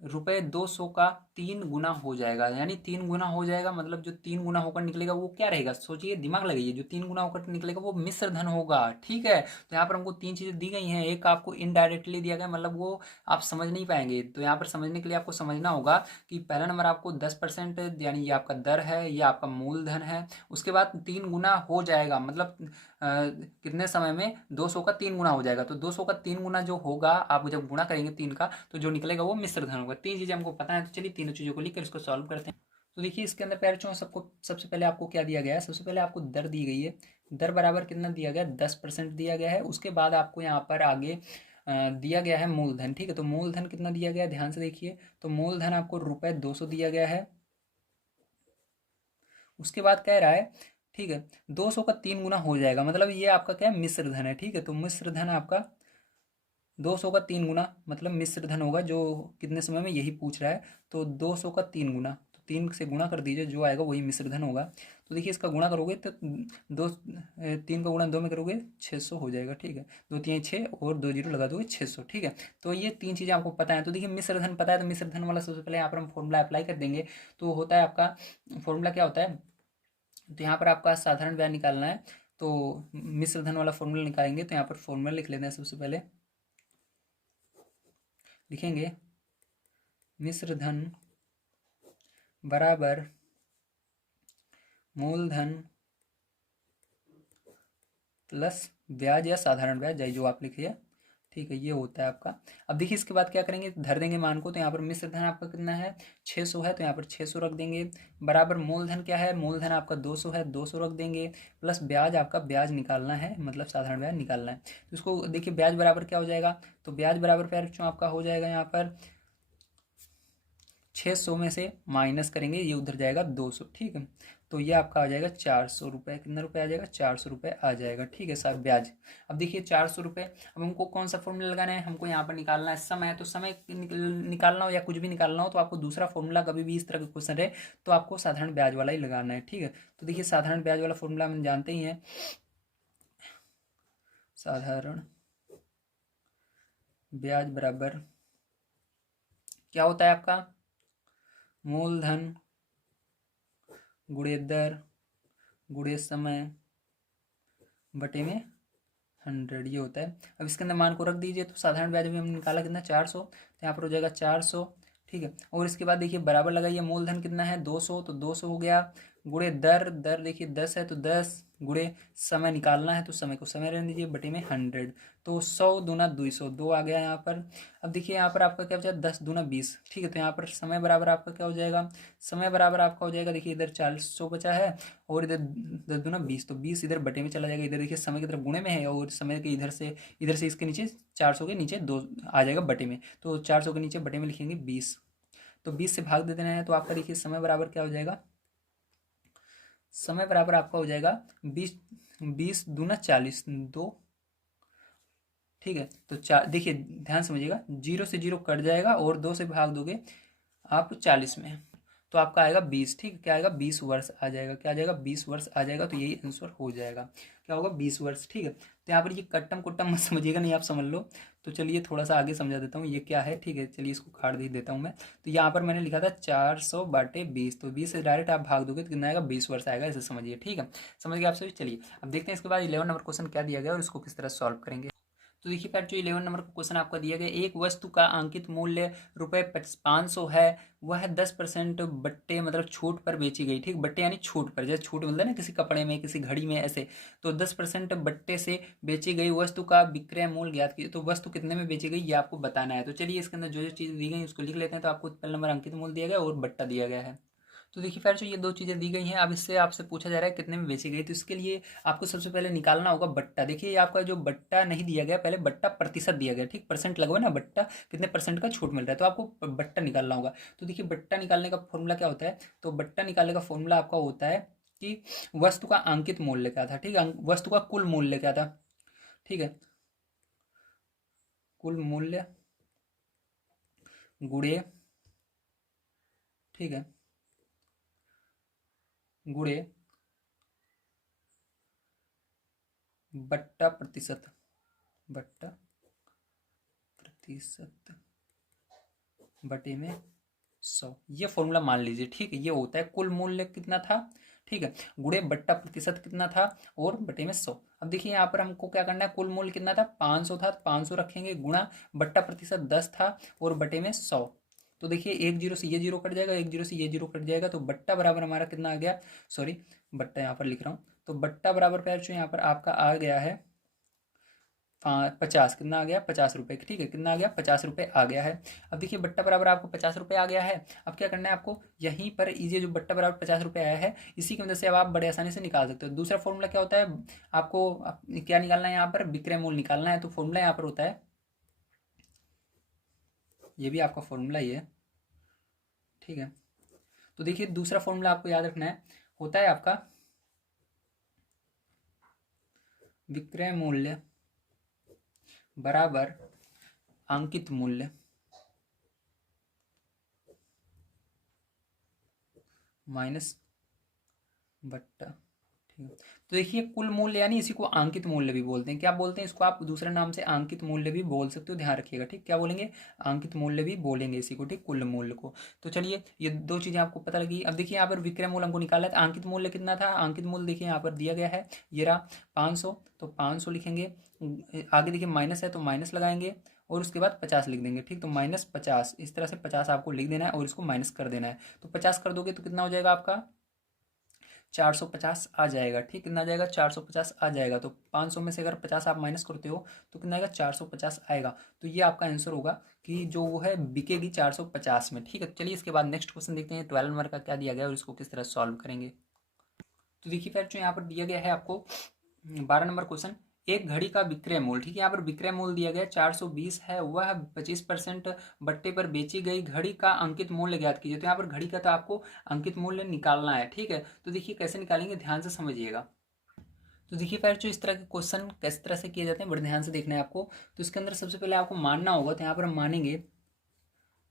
₹200 का 3 गुना हो जाएगा, यानी 3 गुना हो जाएगा मतलब जो 3 गुना होकर निकलेगा वो क्या रहेगा, सोचिए, दिमाग लगाइए, जो 3 गुना होकर निकलेगा वो मिश्र धन होगा। ठीक है, तो यहाँ पर हमको 3 चीज़ें दी गई हैं, एक आपको इनडायरेक्टली दिया गया, मतलब वो आप समझ नहीं पाएंगे, तो यहाँ पर समझने के लिए आपको समझना होगा कि पहला नंबर आपको 10% यानी ये आपका दर है, ये आपका मूलधन है। उसके बाद 3 गुना हो जाएगा मतलब कितने समय में 200 का 3 गुना हो जाएगा, तो 200 का 3 गुना जो होगा आप जब गुणा करेंगे 3 का, तो जो निकलेगा वो मिश्र धन होगा। 3 चीज़ें हमको पता है, तो चलिए तीनों चीज़ों को लेकर इसको सॉल्व करते हैं। तो देखिए इसके अंदर प्यारे बच्चों, सबको सबसे पहले आपको क्या दिया गया है, सबसे पहले आपको दर दी गई है। दर बराबर कितना दिया गया, 10% दिया गया है। उसके बाद आपको यहाँ पर आगे दिया गया है मूलधन। ठीक है, तो मूलधन कितना दिया गया है, ध्यान से देखिए, तो मूलधन आपको ₹200 दिया गया है। उसके बाद कह रहा है, ठीक है, 200 का 3 गुना हो जाएगा, मतलब ये आपका क्या है, मिश्र धन है। ठीक है, तो मिश्र धन आपका 200 का 3 गुना मतलब मिश्र धन होगा, जो कितने समय में यही पूछ रहा है, तो 200 का 3 गुना, तो 3 से गुणा कर दीजिए, जो आएगा वही मिश्र धन होगा। तो देखिए इसका गुणा करोगे तो 3 का गुणा 2 में करोगे 600 हो जाएगा। ठीक है, 2 3 6 और 2 जीरो लगा दोगे 600। ठीक है, तो ये 3 चीज़ें आपको पता है। तो देखिए मिश्र धन पता है, तो मिश्र धन वाला सबसे पहले यहाँ पर हम फॉर्मूला अप्लाई कर देंगे। तो होता है आपका फॉर्मूला क्या होता है, तो यहाँ पर आपका साधारण ब्याज निकालना है, तो मिश्र धन वाला फॉर्मूला निकालेंगे। तो यहाँ पर फॉर्मूला लिख लेते हैं, सबसे पहले लिखेंगे मिश्र धन बराबर मूलधन प्लस ब्याज या साधारण ब्याज, जो आप लिखिए। ठीक है, ये होता है आपका। अब देखिए इसके बाद क्या करेंगे, धर देंगे मान को, तो यहाँ पर मिश्र धन आपका कितना है, 600 है, तो यहाँ पर 600 रख देंगे। बराबर मूलधन क्या है, मूलधन आपका 200 है, 200 रख देंगे। प्लस ब्याज, आपका ब्याज निकालना है, मतलब साधारण ब्याज निकालना है। तो इसको देखिए ब्याज बराबर क्या हो जाएगा, तो ब्याज बराबर प्यारे बच्चों आपका हो जाएगा यहाँ पर 600 में से माइनस करेंगे, ये उधर जाएगा 200। ठीक है, तो ये आपका आ जाएगा 400 रुपये। कितना रुपये आ जाएगा, 400 रुपये आ जाएगा। ठीक है साहब, ब्याज। अब देखिए 400 रुपये, अब हमको कौन सा फॉर्मूला लगाना है, हमको यहाँ पर निकालना है समय। तो समय निकालना हो या कुछ भी निकालना हो, तो आपको दूसरा फॉर्मूला, कभी भी इस तरह का क्वेश्चन रहे तो आपको साधारण ब्याज वाला ही लगाना है। ठीक है, तो देखिए साधारण ब्याज वाला फॉर्मूला हम जानते ही हैं, साधारण ब्याज बराबर क्या होता है आपका, मूलधन गुणे दर गुणे समय बटे में 100, ये होता है। अब इसके अंदर मान को रख दीजिए, तो साधारण ब्याज भी हमने निकाला कितना, 400, तो यहाँ पर हो जाएगा 400। ठीक है, और इसके बाद देखिए बराबर लगाइए, मूलधन कितना है 200, तो 200 हो गया, गुणे दर, दर देखिए 10 है, तो 10 गुणे समय निकालना है, तो समय को समय रहने दीजिए, बटे में 100, तो 100 दूना 200, 2 आ गया यहाँ पर। अब देखिए यहाँ पर आपका क्या बचा, 10 दूना 20। ठीक है, तो यहाँ पर समय बराबर आपका क्या हो जाएगा, समय बराबर आपका हो जाएगा, देखिए इधर 400 बचा है, और इधर 10 दूना 20, तो 20 इधर बटे में चला जाएगा, इधर देखिए समय की तरफ गुणे में है, और समय के इधर से इसके नीचे 400 के नीचे 2 आ जाएगा बटे में, तो 400 के नीचे बटे में लिखेंगे 20, तो 20 से भाग दे देना है, तो आपका देखिए समय बराबर क्या हो जाएगा, समय बराबर आपका हो जाएगा 20, 20 दूना 40, 2। ठीक है, तो चार, देखिए ध्यान समझिएगा, 0 से 0 कट जाएगा, और 2 से भाग दोगे आप 40 में, तो आपका आएगा 20। ठीक है, क्या आएगा, 20 वर्ष आ जाएगा, क्या आ जाएगा, 20 वर्ष आ जाएगा, तो यही आंसर हो जाएगा, क्या होगा, 20 वर्ष। ठीक है, तो यहाँ पर ये कट्टम कुट्टम मत समझिएगा, नहीं आप समझ लो। तो चलिए थोड़ा सा आगे समझा देता हूँ ये क्या है। ठीक है, चलिए इसको काट दे देता हूँ मैं। तो यहाँ पर मैंने लिखा था 400/20, तो 20 से डायरेक्ट आप भाग दोगे तो कितना आएगा, 20 वर्ष आएगा, ऐसे समझिए। ठीक है, समझ गए आप सभी। चलिए अब देखते हैं इसके बाद 11 नंबर क्वेश्चन क्या दिया गया और इसको किस तरह सॉल्व करेंगे। तो देखिए पैट, जो 11 नंबर का क्वेश्चन आपका दिया गया, एक वस्तु का अंकित मूल्य ₹500 है, वह 10% बट्टे मतलब छूट पर बेची गई। ठीक, बट्टे यानी छूट पर, जैसे छूट मिलता है ना किसी कपड़े में, किसी घड़ी में, ऐसे। तो 10% बट्टे से बेची गई वस्तु का विक्रय मूल्य ज्ञात कीजिए। तो वस्तु कितने में बेची गई ये आपको बताना है। तो चलिए इसके अंदर जो जो चीज़ दी गई उसको लिख लेते हैं। तो आपको पहला नंबर अंकित मूल्य दिया गया और बट्टा दिया गया है। तो देखिए फ्रेंड्स, ये दो चीज़ें दी गई हैं। अब इससे आपसे पूछा जा रहा है कितने में बेची गई, तो इसके लिए आपको सबसे पहले निकालना होगा बट्टा। देखिए ये आपका जो बट्टा नहीं दिया गया, पहले बट्टा प्रतिशत दिया गया। ठीक, परसेंट लगवा ना, बट्टा कितने परसेंट का छूट मिल रहा है, तो आपको बट्टा निकालना होगा। तो देखिए बट्टा निकालने का फॉर्मूला क्या होता है, तो बट्टा निकालने का फॉर्मूला आपका होता है कि वस्तु का अंकित मूल्य क्या था। ठीक है, वस्तु का कुल मूल्य क्या था। ठीक है, कुल मूल्य गुणे, ठीक है, गुणे बट्टा प्रतिशत, बट्टा प्रतिशत बटे में 100, ये फॉर्मूला मान लीजिए, ठीक है। ये होता है कुल मूल्य कितना था, ठीक है, गुणे बट्टा प्रतिशत कितना था और बटे में 100। अब देखिए यहाँ पर हमको क्या करना है, कुल मूल्य कितना था 500 था, 500 रखेंगे, गुणा बट्टा प्रतिशत 10 था और बटे में 100। तो देखिए एक जीरो से ये जीरो कट जाएगा, एक जीरो से ये जीरो कट जाएगा, तो बट्टा बराबर हमारा कितना आ गया, सॉरी बट्टा यहाँ पर लिख रहा हूँ, तो बट्टा बराबर पैर जो यहाँ पर आपका आ गया है 50, कितना आ गया 50 रुपये, ठीक है, कितना आ गया 50 रुपये आ गया है। अब देखिए बट्टा बराबर आपको 50 रुपये आ गया है। अब क्या करना है आपको, यहीं पर ये जो बट्टा बराबर 50 रुपये आया है, इसी की मदद से अब आप बड़े आसानी से निकाल सकते हो। दूसरा फॉर्मूला क्या होता है, आपको क्या निकालना है, यहाँ पर विक्रय मूल्य निकालना है। तो फॉर्मूला यहाँ पर होता है, ये भी आपका फॉर्मूला ही है, ठीक है। तो देखिए दूसरा फॉर्मूला आपको याद रखना है, होता है आपका विक्रय मूल्य बराबर अंकित मूल्य माइनस बट्टा, ठीक है। तो देखिए कुल मूल्य यानी इसी को अंकित मूल्य भी बोलते हैं। क्या बोलते हैं इसको, आप दूसरे नाम से अंकित मूल्य भी बोल सकते हो, ध्यान रखिएगा, ठीक। क्या बोलेंगे, अंकित मूल्य भी बोलेंगे इसी को, ठीक, कुल मूल्य को। तो चलिए ये दो चीजें आपको पता लगी। अब देखिए यहाँ पर विक्रय मूल्य हमको निकाला है, अंकित मूल्य कितना था, अंकित मूल्य देखिए यहाँ पर दिया गया है, ये रहा 500, तो 500 लिखेंगे, आगे देखिए माइनस है तो माइनस लगाएंगे और उसके बाद 50 लिख देंगे, ठीक। तो -50, इस तरह से 50 आपको लिख देना है और इसको माइनस कर देना है। तो 50 कर दोगे तो कितना हो जाएगा आपका 450 आ जाएगा, ठीक, कितना आ जाएगा 450 आ जाएगा। तो 500 में से अगर 50 आप माइनस करते हो तो कितना आएगा 450 आएगा। तो ये आपका आंसर होगा कि जो वो है बिकेगी 450 में, ठीक है। चलिए इसके बाद नेक्स्ट क्वेश्चन देखते हैं 12 नंबर का क्या दिया गया है और इसको किस तरह सॉल्व करेंगे। तो देखिए फिर जो यहाँ पर दिया गया है आपको 12 नंबर क्वेश्चन, एक घड़ी का विक्रय मूल्य, ठीक है, यहाँ पर विक्रय मूल्य दिया गया 420 है, वह 25% बट्टे पर बेची गई घड़ी का अंकित मूल्य ज्ञात कीजिए। तो यहाँ पर घड़ी का तो आपको अंकित मूल्य निकालना है, ठीक है। तो देखिए कैसे निकालेंगे, ध्यान से समझिएगा। तो देखिए फिर जो इस तरह के क्वेश्चन किस तरह से किए जाते हैं, बड़े ध्यान से देखना है आपको। तो इसके अंदर सबसे पहले आपको मानना होगा, तो यहाँ पर हम मानेंगे,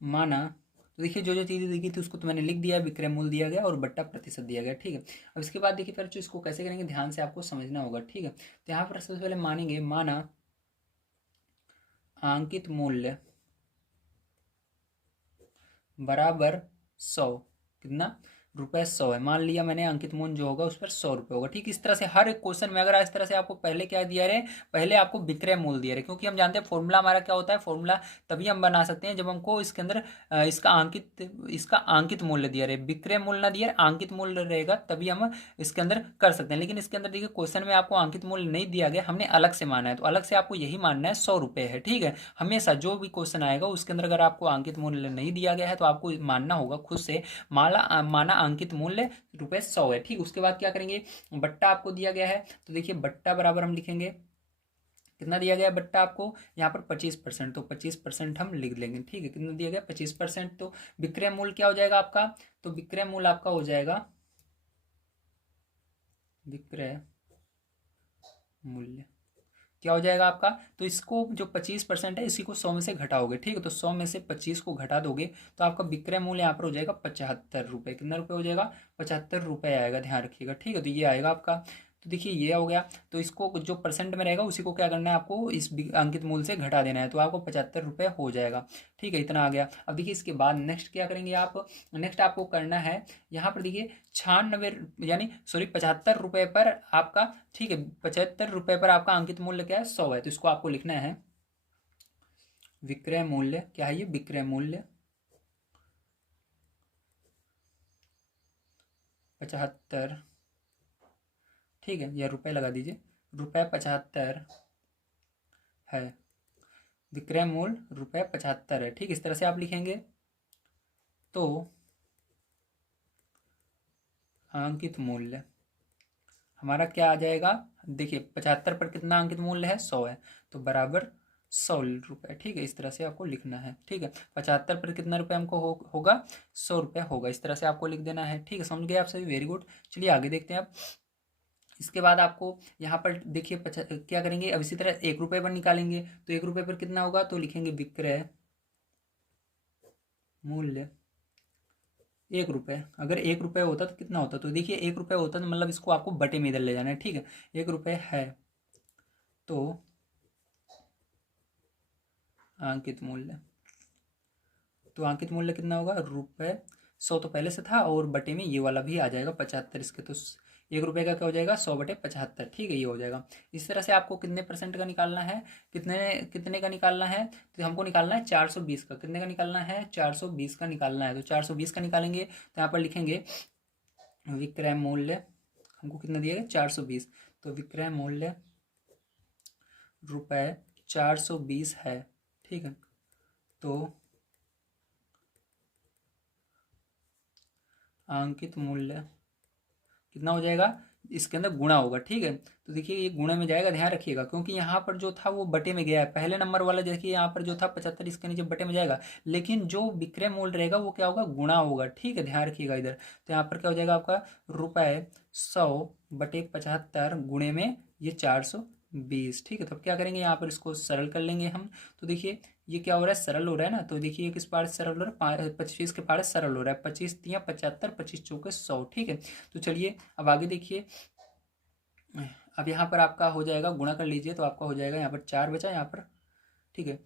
माना, तो देखिए जो जो चीज़ें देखी थी उसको तो मैंने लिख दिया, विक्रय मूल्य दिया गया और बट्टा प्रतिशत दिया गया, ठीक है। अब इसके बाद देखिए फिर जो इसको कैसे करेंगे, ध्यान से आपको समझना होगा, ठीक है। तो यहाँ पर सबसे पहले मानेंगे, माना अंकित मूल्य बराबर 100, कितना ₹100 है, मान लिया मैंने, अंकित मूल्य जो होगा उस पर 100 रुपये होगा, ठीक। इस तरह से हर एक क्वेश्चन में अगर इस तरह से आपको पहले क्या दिया रहे, पहले आपको विक्रय मूल्य दिया रहे, क्योंकि हम जानते हैं फॉर्मूला हमारा क्या होता है, फॉर्मूला तभी हम बना सकते हैं जब हमको इसके अंदर इसका अंकित मूल्य दिया रहे, विक्रय मूल्य ना दिया अंकित मूल्य रहेगा तभी हम इसके अंदर कर सकते हैं। लेकिन इसके अंदर देखिए क्वेश्चन में आपको अंकित मूल्य नहीं दिया गया, हमने अलग से माना है, तो अलग से आपको यही मानना है 100 रुपये है, ठीक है। हमेशा जो भी क्वेश्चन आएगा उसके अंदर अगर आपको अंकित मूल्य नहीं दिया गया है तो आपको मानना होगा खुद से, माना अंकित मूल्य ₹100 है, ठीक। उसके बाद क्या करेंगे, बट्टा आपको दिया गया है, तो देखिए बट्टा बराबर हम लिखेंगे, कितना दिया गया है बट्टा आपको, यहाँ पर 25%, तो 25% हम लिख लेंगे, ठीक है। कितना दिया गया 25%, तो विक्रय मूल्य क्या हो जाएगा आपका, तो विक्रय मूल्य आपका हो जाएगा, विक्रय मूल्य क्या हो जाएगा आपका, तो इसको जो 25% है इसी को 100 में से घटाओगे, ठीक है। तो 100 में से 25 को घटा दोगे तो आपका विक्रय मूल्य यहाँ पर हो जाएगा 75 रुपये, कितना रुपये हो जाएगा 75 रुपये आएगा, ध्यान रखिएगा, ठीक है। तो ये आएगा आपका, तो देखिए ये हो गया। तो इसको जो परसेंट में रहेगा उसी को क्या करना है आपको, इस अंकित मूल्य से घटा देना है, तो आपको 75 रुपये हो जाएगा, ठीक है, इतना आ गया। अब देखिए इसके बाद नेक्स्ट क्या करेंगे आप, नेक्स्ट आपको करना है, यहाँ पर देखिए 96 यानी सॉरी 75 रुपये पर आपका, ठीक है, 75 रुपये पर आपका अंकित मूल्य क्या है 100 है, तो इसको आपको लिखना है विक्रय मूल्य, क्या है ये विक्रय मूल्य 75, ठीक है, या रुपए लगा दीजिए, ₹75 है, विक्रय मूल्य ₹75 है, ठीक। इस तरह से आप लिखेंगे तो अंकित मूल्य हमारा क्या आ जाएगा, देखिए 75 पर कितना अंकित मूल्य है 100 है, तो बराबर 100 रुपये, ठीक है। इस तरह से आपको लिखना है, ठीक है। 75 पर कितना रुपये हमको होगा 100 रुपये होगा, इस तरह से आपको लिख देना है, ठीक है। समझ गए आप सभी, वेरी गुड। चलिए आगे देखते हैं आप। इसके बाद आपको यहाँ पर देखिए क्या करेंगे, अब इसी तरह 1 रुपये पर निकालेंगे, तो 1 रुपये पर कितना होगा, तो लिखेंगे विक्रय मूल्य 1 रुपये। अगर 1 रुपये होता तो कितना होता, तो देखिए 1 रुपये होता तो मतलब इसको आपको बटे में इधर ले जाना है, ठीक है। 1 रुपये है तो अंकित मूल्य तो अंकित मूल्य कितना होगा, ₹100 तो पहले से था और बटे में ये वाला भी आ जाएगा 75 इसके, तो 1 रुपये का क्या हो जाएगा, 100/75। ठीक है, ये हो जाएगा। इस तरह से आपको कितने परसेंट का निकालना है, कितने कितने का निकालना है, तो हमको निकालना है 420 का। कितने का निकालना है, 420 का निकालना है। तो 420 का निकालेंगे तो यहाँ पर लिखेंगे विक्रय मूल्य, हमको कितना दिया गया, 420। तो विक्रय मूल्य ₹420 है। ठीक है, तो अंकित मूल्य कितना हो जाएगा, इसके अंदर गुणा होगा। ठीक है, तो देखिए ये गुणा में जाएगा, ध्यान रखिएगा, क्योंकि यहाँ पर जो था वो बटे में गया है। पहले नंबर वाला देखिए यहाँ पर जो था 75, इसके नीचे बटे में जाएगा, लेकिन जो विक्रय मूल्य रहेगा वो क्या होगा, गुणा होगा। ठीक है, ध्यान रखिएगा इधर। तो यहाँ पर क्या हो जाएगा आपका, ₹100/75 गुणे में ये 420। ठीक है, तो अब क्या करेंगे, यहाँ पर इसको सरल कर लेंगे हम। तो देखिए ये क्या हो रहा है, सरल हो रहा है ना। तो देखिए किस पार से सरल हो रहा है, 25 के पार से सरल हो रहा है। 25 तियाँ 75, 25 चौके 100। ठीक है, तो चलिए अब आगे देखिए। अब यहाँ पर आपका हो जाएगा, गुणा कर लीजिए तो आपका हो जाएगा, यहाँ पर 4 बचा यहाँ पर। ठीक है,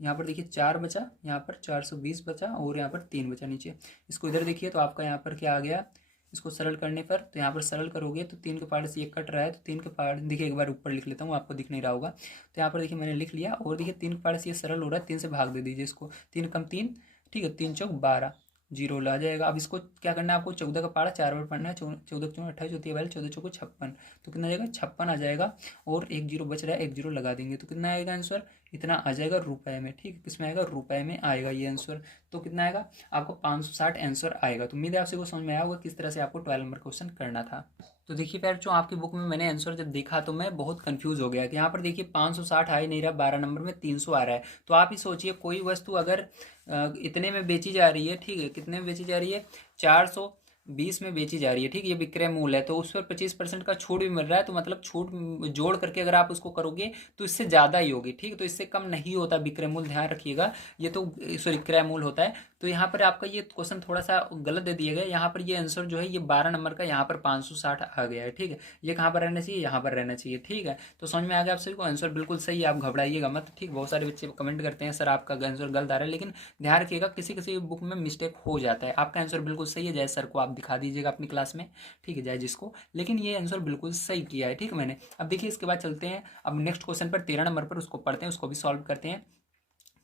यहाँ पर देखिए 4 बचा, यहाँ पर 420 बचा और यहाँ पर 3 बचा नीचे। इसको इधर देखिए तो आपका यहाँ पर क्या आ गया, इसको सरल करने पर, तो यहाँ पर सरल करोगे तो 3 के पार्ट से 1 कट रहा है, तो 3 के पार्ट देखिए, एक बार ऊपर लिख लेता हूँ, आपको दिख नहीं रहा होगा। तो यहाँ पर देखिए मैंने लिख लिया, और देखिए 3 के पार्ट से ये सरल हो रहा है, 3 से भाग दे दीजिए इसको, 3 कम 3। ठीक है, 3 चौक 12, जीरो ला जाएगा। अब इसको क्या करना है आपको, 14 का पारा 4 बार पढ़ना है, 14 चौक 28, 24 14 चौको 56, तो कितना आ जाएगा, 56 आ जाएगा। और एक जीरो बच रहा है, एक जीरो लगा देंगे, तो कितना आएगा आंसर, इतना आ जाएगा रुपए में। ठीक है, किसमें आएगा, रुपए में आएगा ये आंसर। तो कितना आएगा आपको, 560 आंसर आएगा। तो उम्मीद है आपसे को समझ में आया होगा किस तरह से आपको 12 नंबर क्वेश्चन करना था। तो देखिए पैर जो आपकी बुक में मैंने आंसर जब देखा तो मैं बहुत कंफ्यूज हो गया कि यहाँ पर देखिए 560 आ ही नहीं रहा, 12 नंबर में 300 आ रहा है। तो आप ही सोचिए, कोई वस्तु अगर इतने में बेची जा रही है, ठीक है, कितने में बेची जा रही है, 420 में बेची जा रही है। ठीक है, ये विक्रय मूल्य है, तो उस पर 25% का छूट भी मिल रहा है, तो मतलब छूट जोड़ करके अगर आप उसको करोगे तो इससे ज़्यादा ही होगी। ठीक है, तो इससे कम नहीं होता विक्रय मूल्य, ध्यान रखिएगा। ये तो सॉरी क्रय मूल्य होता है। तो यहाँ पर आपका ये क्वेश्चन थोड़ा सा गलत दे दिया गया। यहाँ पर ये आंसर जो है ये 12 नंबर का, यहाँ पर 560 आ गया है। ठीक है, ये कहाँ पर रहना चाहिए, यहाँ पर रहना चाहिए। ठीक है, तो समझ में आ गया आप सभी को, आंसर बिल्कुल सही है, आप घबराइएगा मत। ठीक, बहुत सारे बच्चे कमेंट करते हैं सर आपका आंसर गलत आ रहा है, लेकिन ध्यान रखिएगा किसी किसी बुक में मिस्टेक हो जाता है। आपका आंसर बिल्कुल सही है, जय सर को आप दिखा दीजिएगा अपनी क्लास में। ठीक है, जय जिसको, लेकिन ये आंसर बिल्कुल सही किया है। ठीक है, मैंने अब देखिए इसके बाद चलते हैं अब नेक्स्ट क्वेश्चन पर, 13 नंबर पर, उसको पढ़ते हैं, उसको भी सॉल्व करते हैं।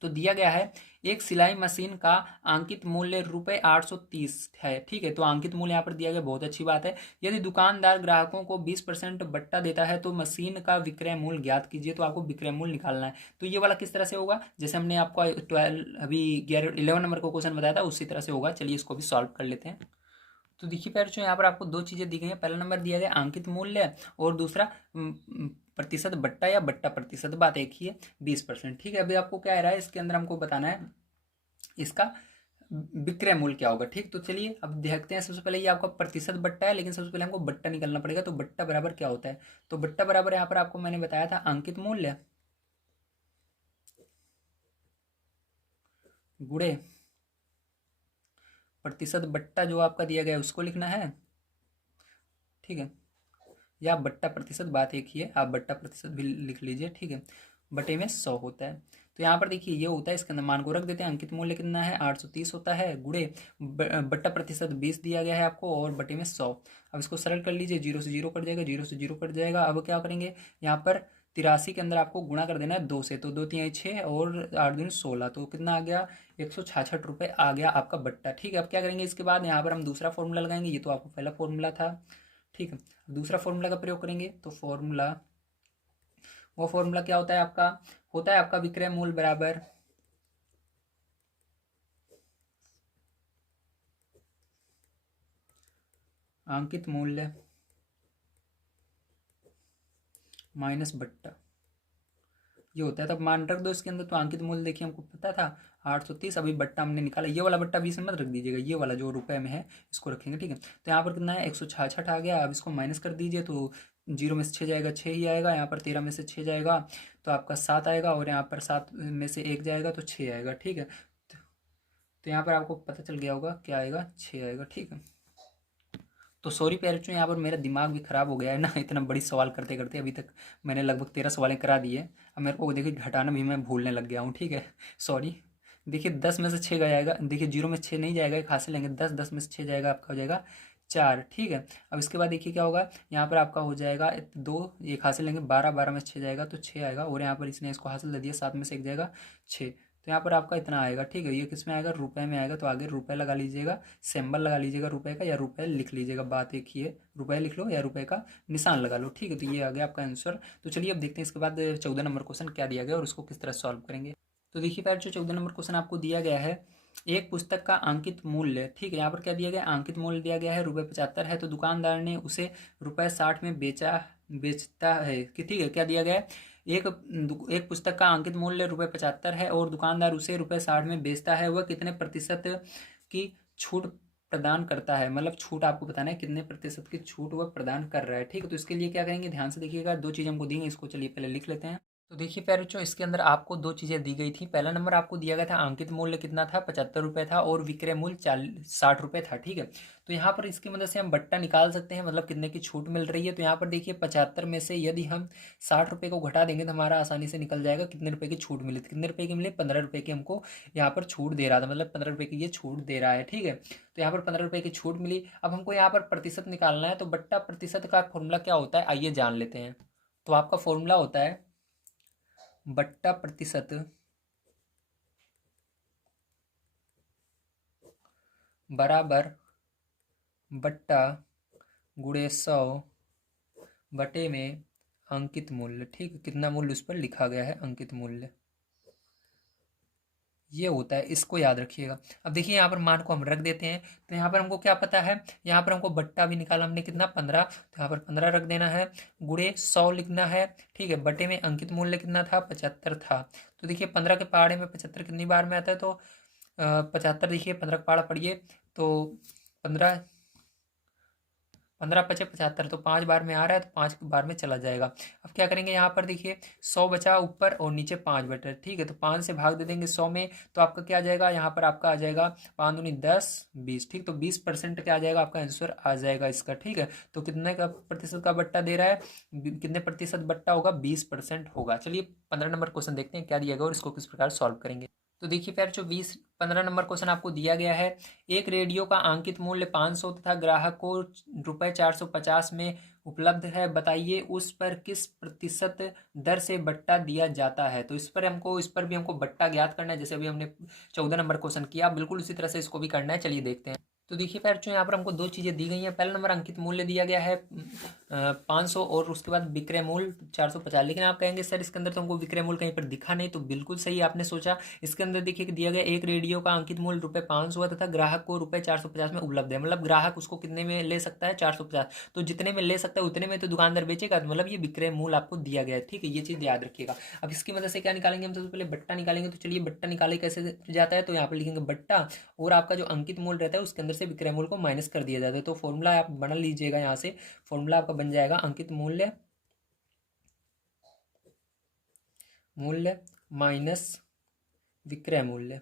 तो दिया गया है एक सिलाई मशीन का अंकित मूल्य ₹830 है। ठीक है, तो अंकित मूल्य यहाँ पर दिया गया, बहुत अच्छी बात है। यदि दुकानदार ग्राहकों को 20% बट्टा देता है तो मशीन का विक्रय मूल्य ज्ञात कीजिए। तो आपको विक्रय मूल्य निकालना है। तो ये वाला किस तरह से होगा, जैसे हमने आपको 11 नंबर का क्वेश्चन बताया था उसी तरह से होगा। चलिए इसको भी सॉल्व कर लेते हैं। तो देखिए पैर जो यहाँ पर आपको दो चीजें दी गई हैं। पहला नंबर दिया गया अंकित मूल्य और दूसरा प्रतिशत बट्टा या बट्टा प्रतिशत, बात एक ही है, 20%। ठीक है, अभी आपको क्या आ रहा है, इसके अंदर हमको बताना है इसका विक्रय मूल्य क्या होगा। ठीक, तो चलिए अब देखते हैं। सबसे पहले ये आपका प्रतिशत बट्टा है, लेकिन सबसे पहले हमको बट्टा निकालना पड़ेगा। तो बट्टा बराबर क्या होता है, तो बट्टा बराबर यहाँ पर आपको मैंने बताया था अंकित मूल्य गुणे प्रतिशत बट्टा जो आपका दिया गया है उसको लिखना है। ठीक है, या बट्टा प्रतिशत, बात एक ही है, आप बट्टा प्रतिशत भी लिख लीजिए। ठीक है, बटे में 100 होता है। तो यहाँ पर देखिए ये होता है, इसके अंदर मान को रख देते हैं। अंकित मूल्य कितना है, 830 होता है, गुणे बट्टा प्रतिशत 20 दिया गया है आपको, और बटे में 100। अब इसको सरल कर लीजिए, 0 से 0 कट जाएगा, 0 से 0 कट जाएगा। अब क्या करेंगे, यहाँ पर 83 के अंदर आपको गुणा कर देना है 2 से, तो 2 3 6 और 8 दूनी 16, तो कितना आ गया, 166 रुपये आ गया आपका बट्टा। ठीक है, अब क्या करेंगे, इसके बाद यहाँ पर हम दूसरा फॉर्मूला लगाएंगे। ये तो आपको पहला फॉर्मूला था। ठीक है, दूसरा फॉर्मूला का प्रयोग करेंगे। तो फॉर्मूला, वो फॉर्मूला क्या होता है आपका, होता है आपका विक्रय मूल्य बराबर अंकित मूल्य माइनस बट्टा, ये होता है। तब मान रख दो इसके अंदर। तो अंकित मूल्य देखिए हमको पता था 830, अभी बट्टा हमने निकाला, ये वाला बट्टा 20 में मत रख दीजिएगा, ये वाला जो रुपए में है इसको रखेंगे। ठीक है, तो यहाँ पर कितना है, 166 आ गया। अब इसको माइनस कर दीजिए, तो 0 में से 6 जाएगा, 6 ही आएगा। यहाँ पर 13 में से 6 जाएगा तो आपका 7 आएगा, और यहाँ पर 7 में से 1 जाएगा तो 6 आएगा। ठीक है, तो यहाँ पर आपको पता चल गया होगा क्या आएगा, 6 आएगा। ठीक है, तो सॉरी पेरेंट्स, यहाँ पर मेरा दिमाग भी खराब हो गया है ना, इतना बड़ी सवाल करते करते अभी तक मैंने लगभग 13 सवालें करा दिए। अब मेरे को देखिए घटाना भी मैं भूलने लग गया हूँ। ठीक है, सॉरी, देखिए 10 में से 6 जाएगा, देखिए 0 में 6 नहीं जाएगा, एक हासिल लेंगे, 10 में से 6 जाएगा, आपका हो जाएगा 4। ठीक है, अब इसके बाद देखिए क्या होगा, यहाँ पर आपका हो जाएगा 2, एक हासिल लेंगे, 12 में से 6 जाएगा तो 6 आएगा, और यहाँ पर इसने इसको हासिल दे दिया, 7 में से 1 जाएगा 6, तो यहाँ पर आपका इतना आएगा। ठीक है, ये किस में आएगा, रुपए में आएगा, तो आगे रुपए लगा लीजिएगा, सिंबल लगा लीजिएगा रुपए का, या रुपए लिख लीजिएगा, बात एक ही है, रुपए लिख लो या रुपए का निशान लगा लो। ठीक है, तो ये आ गया आपका आंसर। तो चलिए अब देखते हैं इसके बाद 14 नंबर क्वेश्चन क्या दिया गया और उसको किस तरह सॉल्व करेंगे। तो देखिए पैर जो 14 नंबर क्वेश्चन आपको दिया गया है, एक पुस्तक का अंकित मूल्य, ठीक है, यहाँ पर क्या दिया गया, अंकित मूल्य दिया गया है ₹75 है, तो दुकानदार ने उसे ₹60 में बेचता है कि, ठीक है, क्या दिया गया है, एक एक पुस्तक का अंकित मूल्य ₹75 है और दुकानदार उसे ₹60 में बेचता है, वह कितने प्रतिशत की छूट प्रदान करता है, मतलब छूट आपको बताना है कितने प्रतिशत की छूट वह प्रदान कर रहा है। ठीक है, तो इसके लिए क्या करेंगे, ध्यान से देखिएगा, दो चीज़ हमको दी हैं, इसको चलिए पहले लिख लेते हैं। तो देखिए प्यारे, इसके अंदर आपको दो चीज़ें दी गई थी। पहला नंबर आपको दिया गया था अंकित मूल्य कितना था, ₹75 था, और विक्रय मूल्य 60 था। ठीक है, तो यहाँ पर इसकी मदद से हम बट्टा निकाल सकते हैं, मतलब कितने की छूट मिल रही है। तो यहाँ पर देखिए 75 में से यदि हम 60 रुपये को घटा देंगे तो हमारा आसानी से निकल जाएगा कितने रुपए की छूट मिली। कितने रुपए की मिली, 15 रुपये की हमको यहाँ पर छूट दे रहा था, मतलब 15 रुपये की ये छूट दे रहा है। ठीक है, तो यहाँ पर 15 रुपये की छूट मिली। अब हमको यहाँ पर प्रतिशत निकालना है, तो बट्टा प्रतिशत का फॉर्मूला क्या होता है, आइए जान लेते हैं। तो आपका फॉर्मूला होता है बट्टा प्रतिशत बराबर बट्टा गुणे 100 बटे में अंकित मूल्य। ठीक है, कितना मूल्य उस पर लिखा गया है, अंकित मूल्य ये होता है, इसको याद रखिएगा। अब देखिए यहाँ पर मान को हम रख देते हैं, तो यहाँ पर हमको क्या पता है, यहाँ पर हमको बट्टा भी निकाला हमने कितना, 15, तो यहाँ पर 15 रख देना है, गुणे 100 लिखना है। ठीक है, बटे में अंकित मूल्य कितना था, 75 था। तो देखिए 15 के पहाड़े में 75 कितनी बार में आता है, तो 75, देखिए 15 का पहाड़ा पढ़िए, तो 15 15 पचे 75, तो 5 बार में आ रहा है, तो 5 बार में चला जाएगा। अब क्या करेंगे, यहाँ पर देखिए 100 बचा ऊपर और नीचे 5 बटे। ठीक है, तो 5 से भाग दे देंगे 100 में, तो आपका क्या आ जाएगा, यहाँ पर आपका आ जाएगा 5 दूनी 10 20। ठीक, तो 20% क्या आ जाएगा, आपका आंसर आ जाएगा इसका। ठीक है, तो कितने का प्रतिशत का बट्टा दे रहा है, कितने प्रतिशत बट्टा होगा, 20% होगा। चलिए 15 नंबर क्वेश्चन देखते हैं क्या दिया गया और इसको किस प्रकार सॉल्व करेंगे। तो देखिए फिर जो 15 नंबर क्वेश्चन आपको दिया गया है, एक रेडियो का अंकित मूल्य 500 तथा ग्राहक को ₹450 में उपलब्ध है, बताइए उस पर किस प्रतिशत दर से बट्टा दिया जाता है। तो इस पर भी हमको बट्टा ज्ञात करना है, जैसे अभी हमने 14 नंबर क्वेश्चन किया, बिल्कुल उसी तरह से इसको भी करना है। चलिए देखते हैं। तो देखिए फिर जो यहाँ पर हमको दो चीज़ें दी गई हैं। पहला नंबर अंकित मूल्य दिया गया है 500 और उसके बाद विक्रय मूल्य 450। लेकिन आप कहेंगे सर इसके अंदर तो हमको विक्रय मूल्य कहीं पर दिखा नहीं, तो बिल्कुल सही आपने सोचा। इसके अंदर देखिए कि दिया गया एक रेडियो का अंकित मूल्य ₹500 है तथा ग्राहक को ₹450 में उपलब्ध है, मतलब ग्राहक उसको कितने में ले सकता है, 450। तो जितने में ले सकता है उतने में तो दुकानदार बेचेगा, तो मतलब ये विक्रय मूल्य आपको दिया गया है। ठीक है, ये चीज़ याद रखिएगा। अब इसकी मदद से क्या निकालेंगे हम, सबसे पहले बट्टा निकालेंगे। तो चलिए बट्टा निकाले कैसे जाता है, तो यहाँ पर लिखेंगे बट्टा और आपका जो अंकित मूल्य रहता है उसके अंदर से विक्रय मूल्य को माइनस कर दिया जाता है। तो फॉर्मूला आप बना लीजिएगा, यहाँ से फॉर्मूला आपका बन जाएगा अंकित मूल्य माइनस विक्रय मूल्य।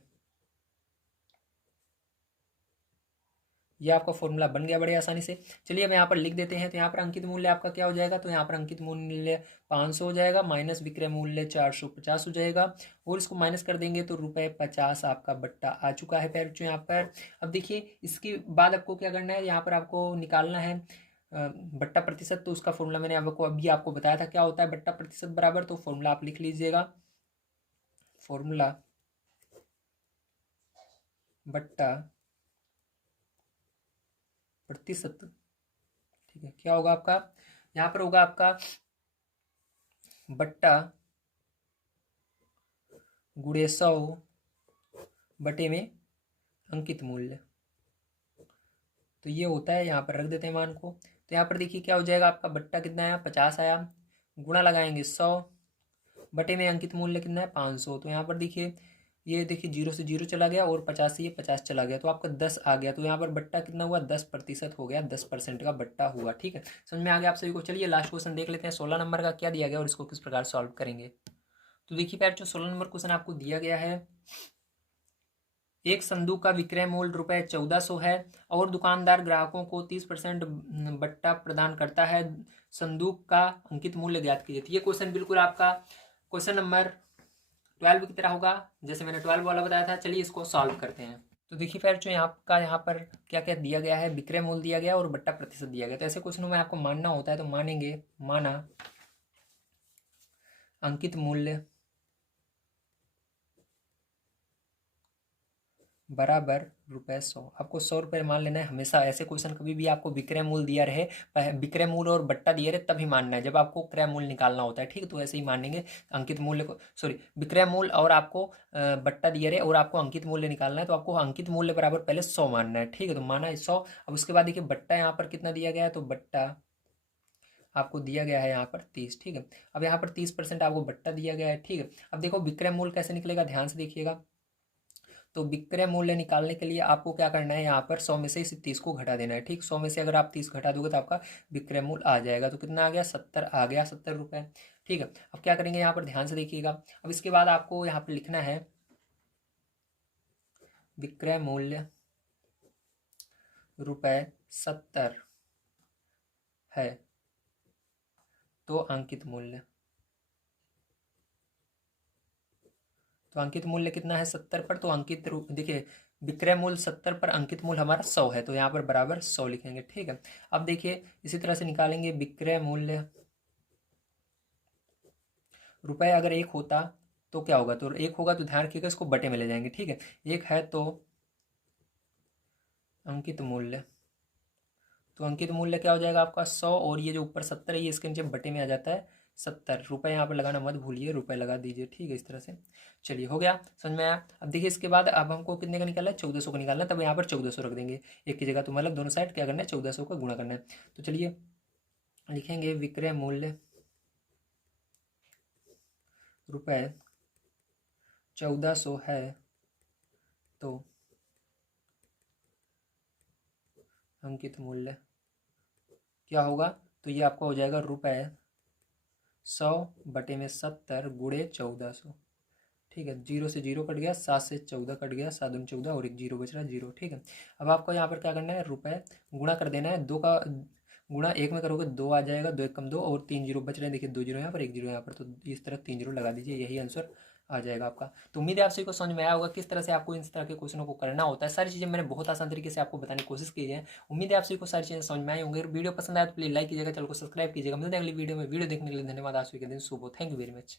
ये आपका फॉर्मूला बन गया बड़े आसानी से। चलिए अब यहाँ पर लिख देते हैं। तो यहाँ पर अंकित मूल्य आपका क्या हो जाएगा, तो यहाँ पर अंकित मूल्य 500 हो जाएगा, माइनस विक्रय मूल्य 450 हो जाएगा, और इसको माइनस कर देंगे तो ₹50 आपका बट्टा आ चुका है बच्चों यहाँ पर। अब देखिए इसके बाद आपको क्या करना है, यहाँ पर आपको निकालना है बट्टा प्रतिशत। तो उसका फॉर्मूला मैंने आपको बताया था क्या होता है बट्टा प्रतिशत बराबर, तो फॉर्मूला आप लिख लीजिएगा, फॉर्मूला बट्टा प्रतिशत। ठीक है, क्या होगा आपका, यहाँ पर होगा आपका बट्टा गुणे 100 बटे में अंकित मूल्य। तो ये होता है, यहाँ पर रख देते हैं मान को। तो यहाँ पर देखिए क्या हो जाएगा, आपका बट्टा कितना आया, 50 आया, गुणा लगाएंगे 100 बटे में अंकित मूल्य कितना है, 500। तो यहाँ पर देखिए ये देखिए 0 से 0 चला गया और 50 से ये 50 चला गया, तो आपका 10 आ गया। तो यहाँ पर बट्टा कितना हुआ, 10% हो गया, 10% का बट्टा हुआ। ठीक है, समझ में आ गया आप सभी को। चलिए लास्ट क्वेश्चन देख लेते हैं, 16 नंबर का क्या दिया गया और इसको किस प्रकार सॉल्व करेंगे। तो देखिए पैर जो 16 नंबर क्वेश्चन आपको दिया गया है, एक संदूक का विक्रय मूल्य ₹1400 है और दुकानदार ग्राहकों को 30% बट्टा प्रदान करता है, संदूक का अंकित मूल्य ज्ञात कीजिए। ये क्वेश्चन बिल्कुल आपका क्वेश्चन नंबर 12 की तरह होगा, जैसे मैंने 12 वाला बताया था। चलिए इसको सॉल्व करते हैं। तो देखिए फिर जो यहाँ पर क्या क्या दिया गया है, विक्रय मूल्य दिया गया और बट्टा प्रतिशत दिया गया। तो ऐसे क्वेश्चनों में आपको मानना होता है, तो मानेंगे, माना अंकित मूल्य बराबर ₹100। आपको 100 मान लेना है हमेशा। ऐसे क्वेश्चन कभी भी आपको विक्रय मूल्य दिया रहे, विक्रय मूल्य और बट्टा दिया रहे, तभी मानना है जब आपको क्रय मूल्य निकालना होता है। ठीक है, तो ऐसे ही मानेंगे। अंकित मूल्य को, सॉरी, विक्रय मूल्य और आपको बट्टा दिया रहे और आपको अंकित मूल्य निकालना है, तो आपको अंकित मूल्य बराबर पहले 100 मानना है। ठीक है, तो माना है 100। अब उसके बाद देखिए बट्टा यहाँ पर कितना दिया गया है, तो बट्टा आपको दिया गया है यहाँ पर 30। ठीक है, अब यहाँ पर 30% आपको बट्टा दिया गया है। ठीक है, अब देखो विक्रय मूल्य कैसे निकलेगा, ध्यान से देखिएगा। तो विक्रय मूल्य निकालने के लिए आपको क्या करना है, यहाँ पर 100 में से इस 30 को घटा देना है। ठीक, 100 में से अगर आप 30 घटा दोगे तो आपका विक्रय मूल्य आ जाएगा। तो कितना आ गया, 70 आ गया, 70 रुपये। ठीक है, अब क्या करेंगे, यहाँ पर ध्यान से देखिएगा। अब इसके बाद आपको यहाँ पर लिखना है विक्रय मूल्य ₹70 है, तो अंकित मूल्य, तो अंकित मूल्य कितना है 70 पर, तो देखिए विक्रय मूल्य 70 पर, अंकित मूल्य हमारा 100 है, तो यहाँ पर बराबर 100 लिखेंगे। ठीक है, अब देखिए इसी तरह से निकालेंगे विक्रय मूल्य रुपए। अगर एक होता तो क्या होगा, तो एक होगा तो ध्यान रखिएगा, इसको बटे में ले जाएंगे। ठीक है, एक है तो अंकित मूल्य, तो अंकित मूल्य क्या हो जाएगा आपका 100, और ये जो ऊपर 70 है ये इसके नीचे बटे में आ जाता है 70 रुपये। यहाँ पर लगाना मत भूलिए, रुपए लगा दीजिए। ठीक है, इस तरह से। चलिए हो गया, समझ में आया। अब देखिए इसके बाद अब हमको कितने का निकालना है, 1400 का निकालना है। तब यहाँ पर 1400 रख देंगे एक की जगह, तो मतलब दोनों साइड क्या करना है, 1400 का गुणा करना है। तो चलिए लिखेंगे विक्रय मूल्य रुपए 1400 है, तो अंकित मूल्य क्या होगा, तो ये आपका हो जाएगा ₹100/70 गुणे 1400। ठीक है, 0 से 0 कट गया, 7 से 14 कट गया, 7 दूनी 14 और एक 0 बच रहा है, 0। ठीक है, अब आपको यहाँ पर क्या करना है, रुपए गुणा कर देना है। दो का गुणा एक में करोगे 2 आ जाएगा, 2 एक कम 2 और 3 जीरो बच रहे हैं। देखिए 2 जीरो यहाँ पर, 1 जीरो यहाँ पर, तो इस तरह 3 जीरो लगा दीजिए, यही आंसर आ जाएगा आपका। तो उम्मीद है आप सभी को समझ में आया होगा किस तरह से आपको इस तरह के क्वेश्चनों को करना होता है। सारी चीज़ें मैंने बहुत आसान तरीके से आपको बताने की कोशिश की है। उम्मीद है आप सभी को सारी चीज़ें समझ में आई होंगी। अगर वीडियो पसंद आए तो प्लीज लाइक कीजिएगा, चैनल को सब्सक्राइब कीजिएगा। मिलते हैं अगली वीडियो में। वीडियो देखने के लिए धन्यवाद। आप सभी के दिन शुभ हो। Thank you very much.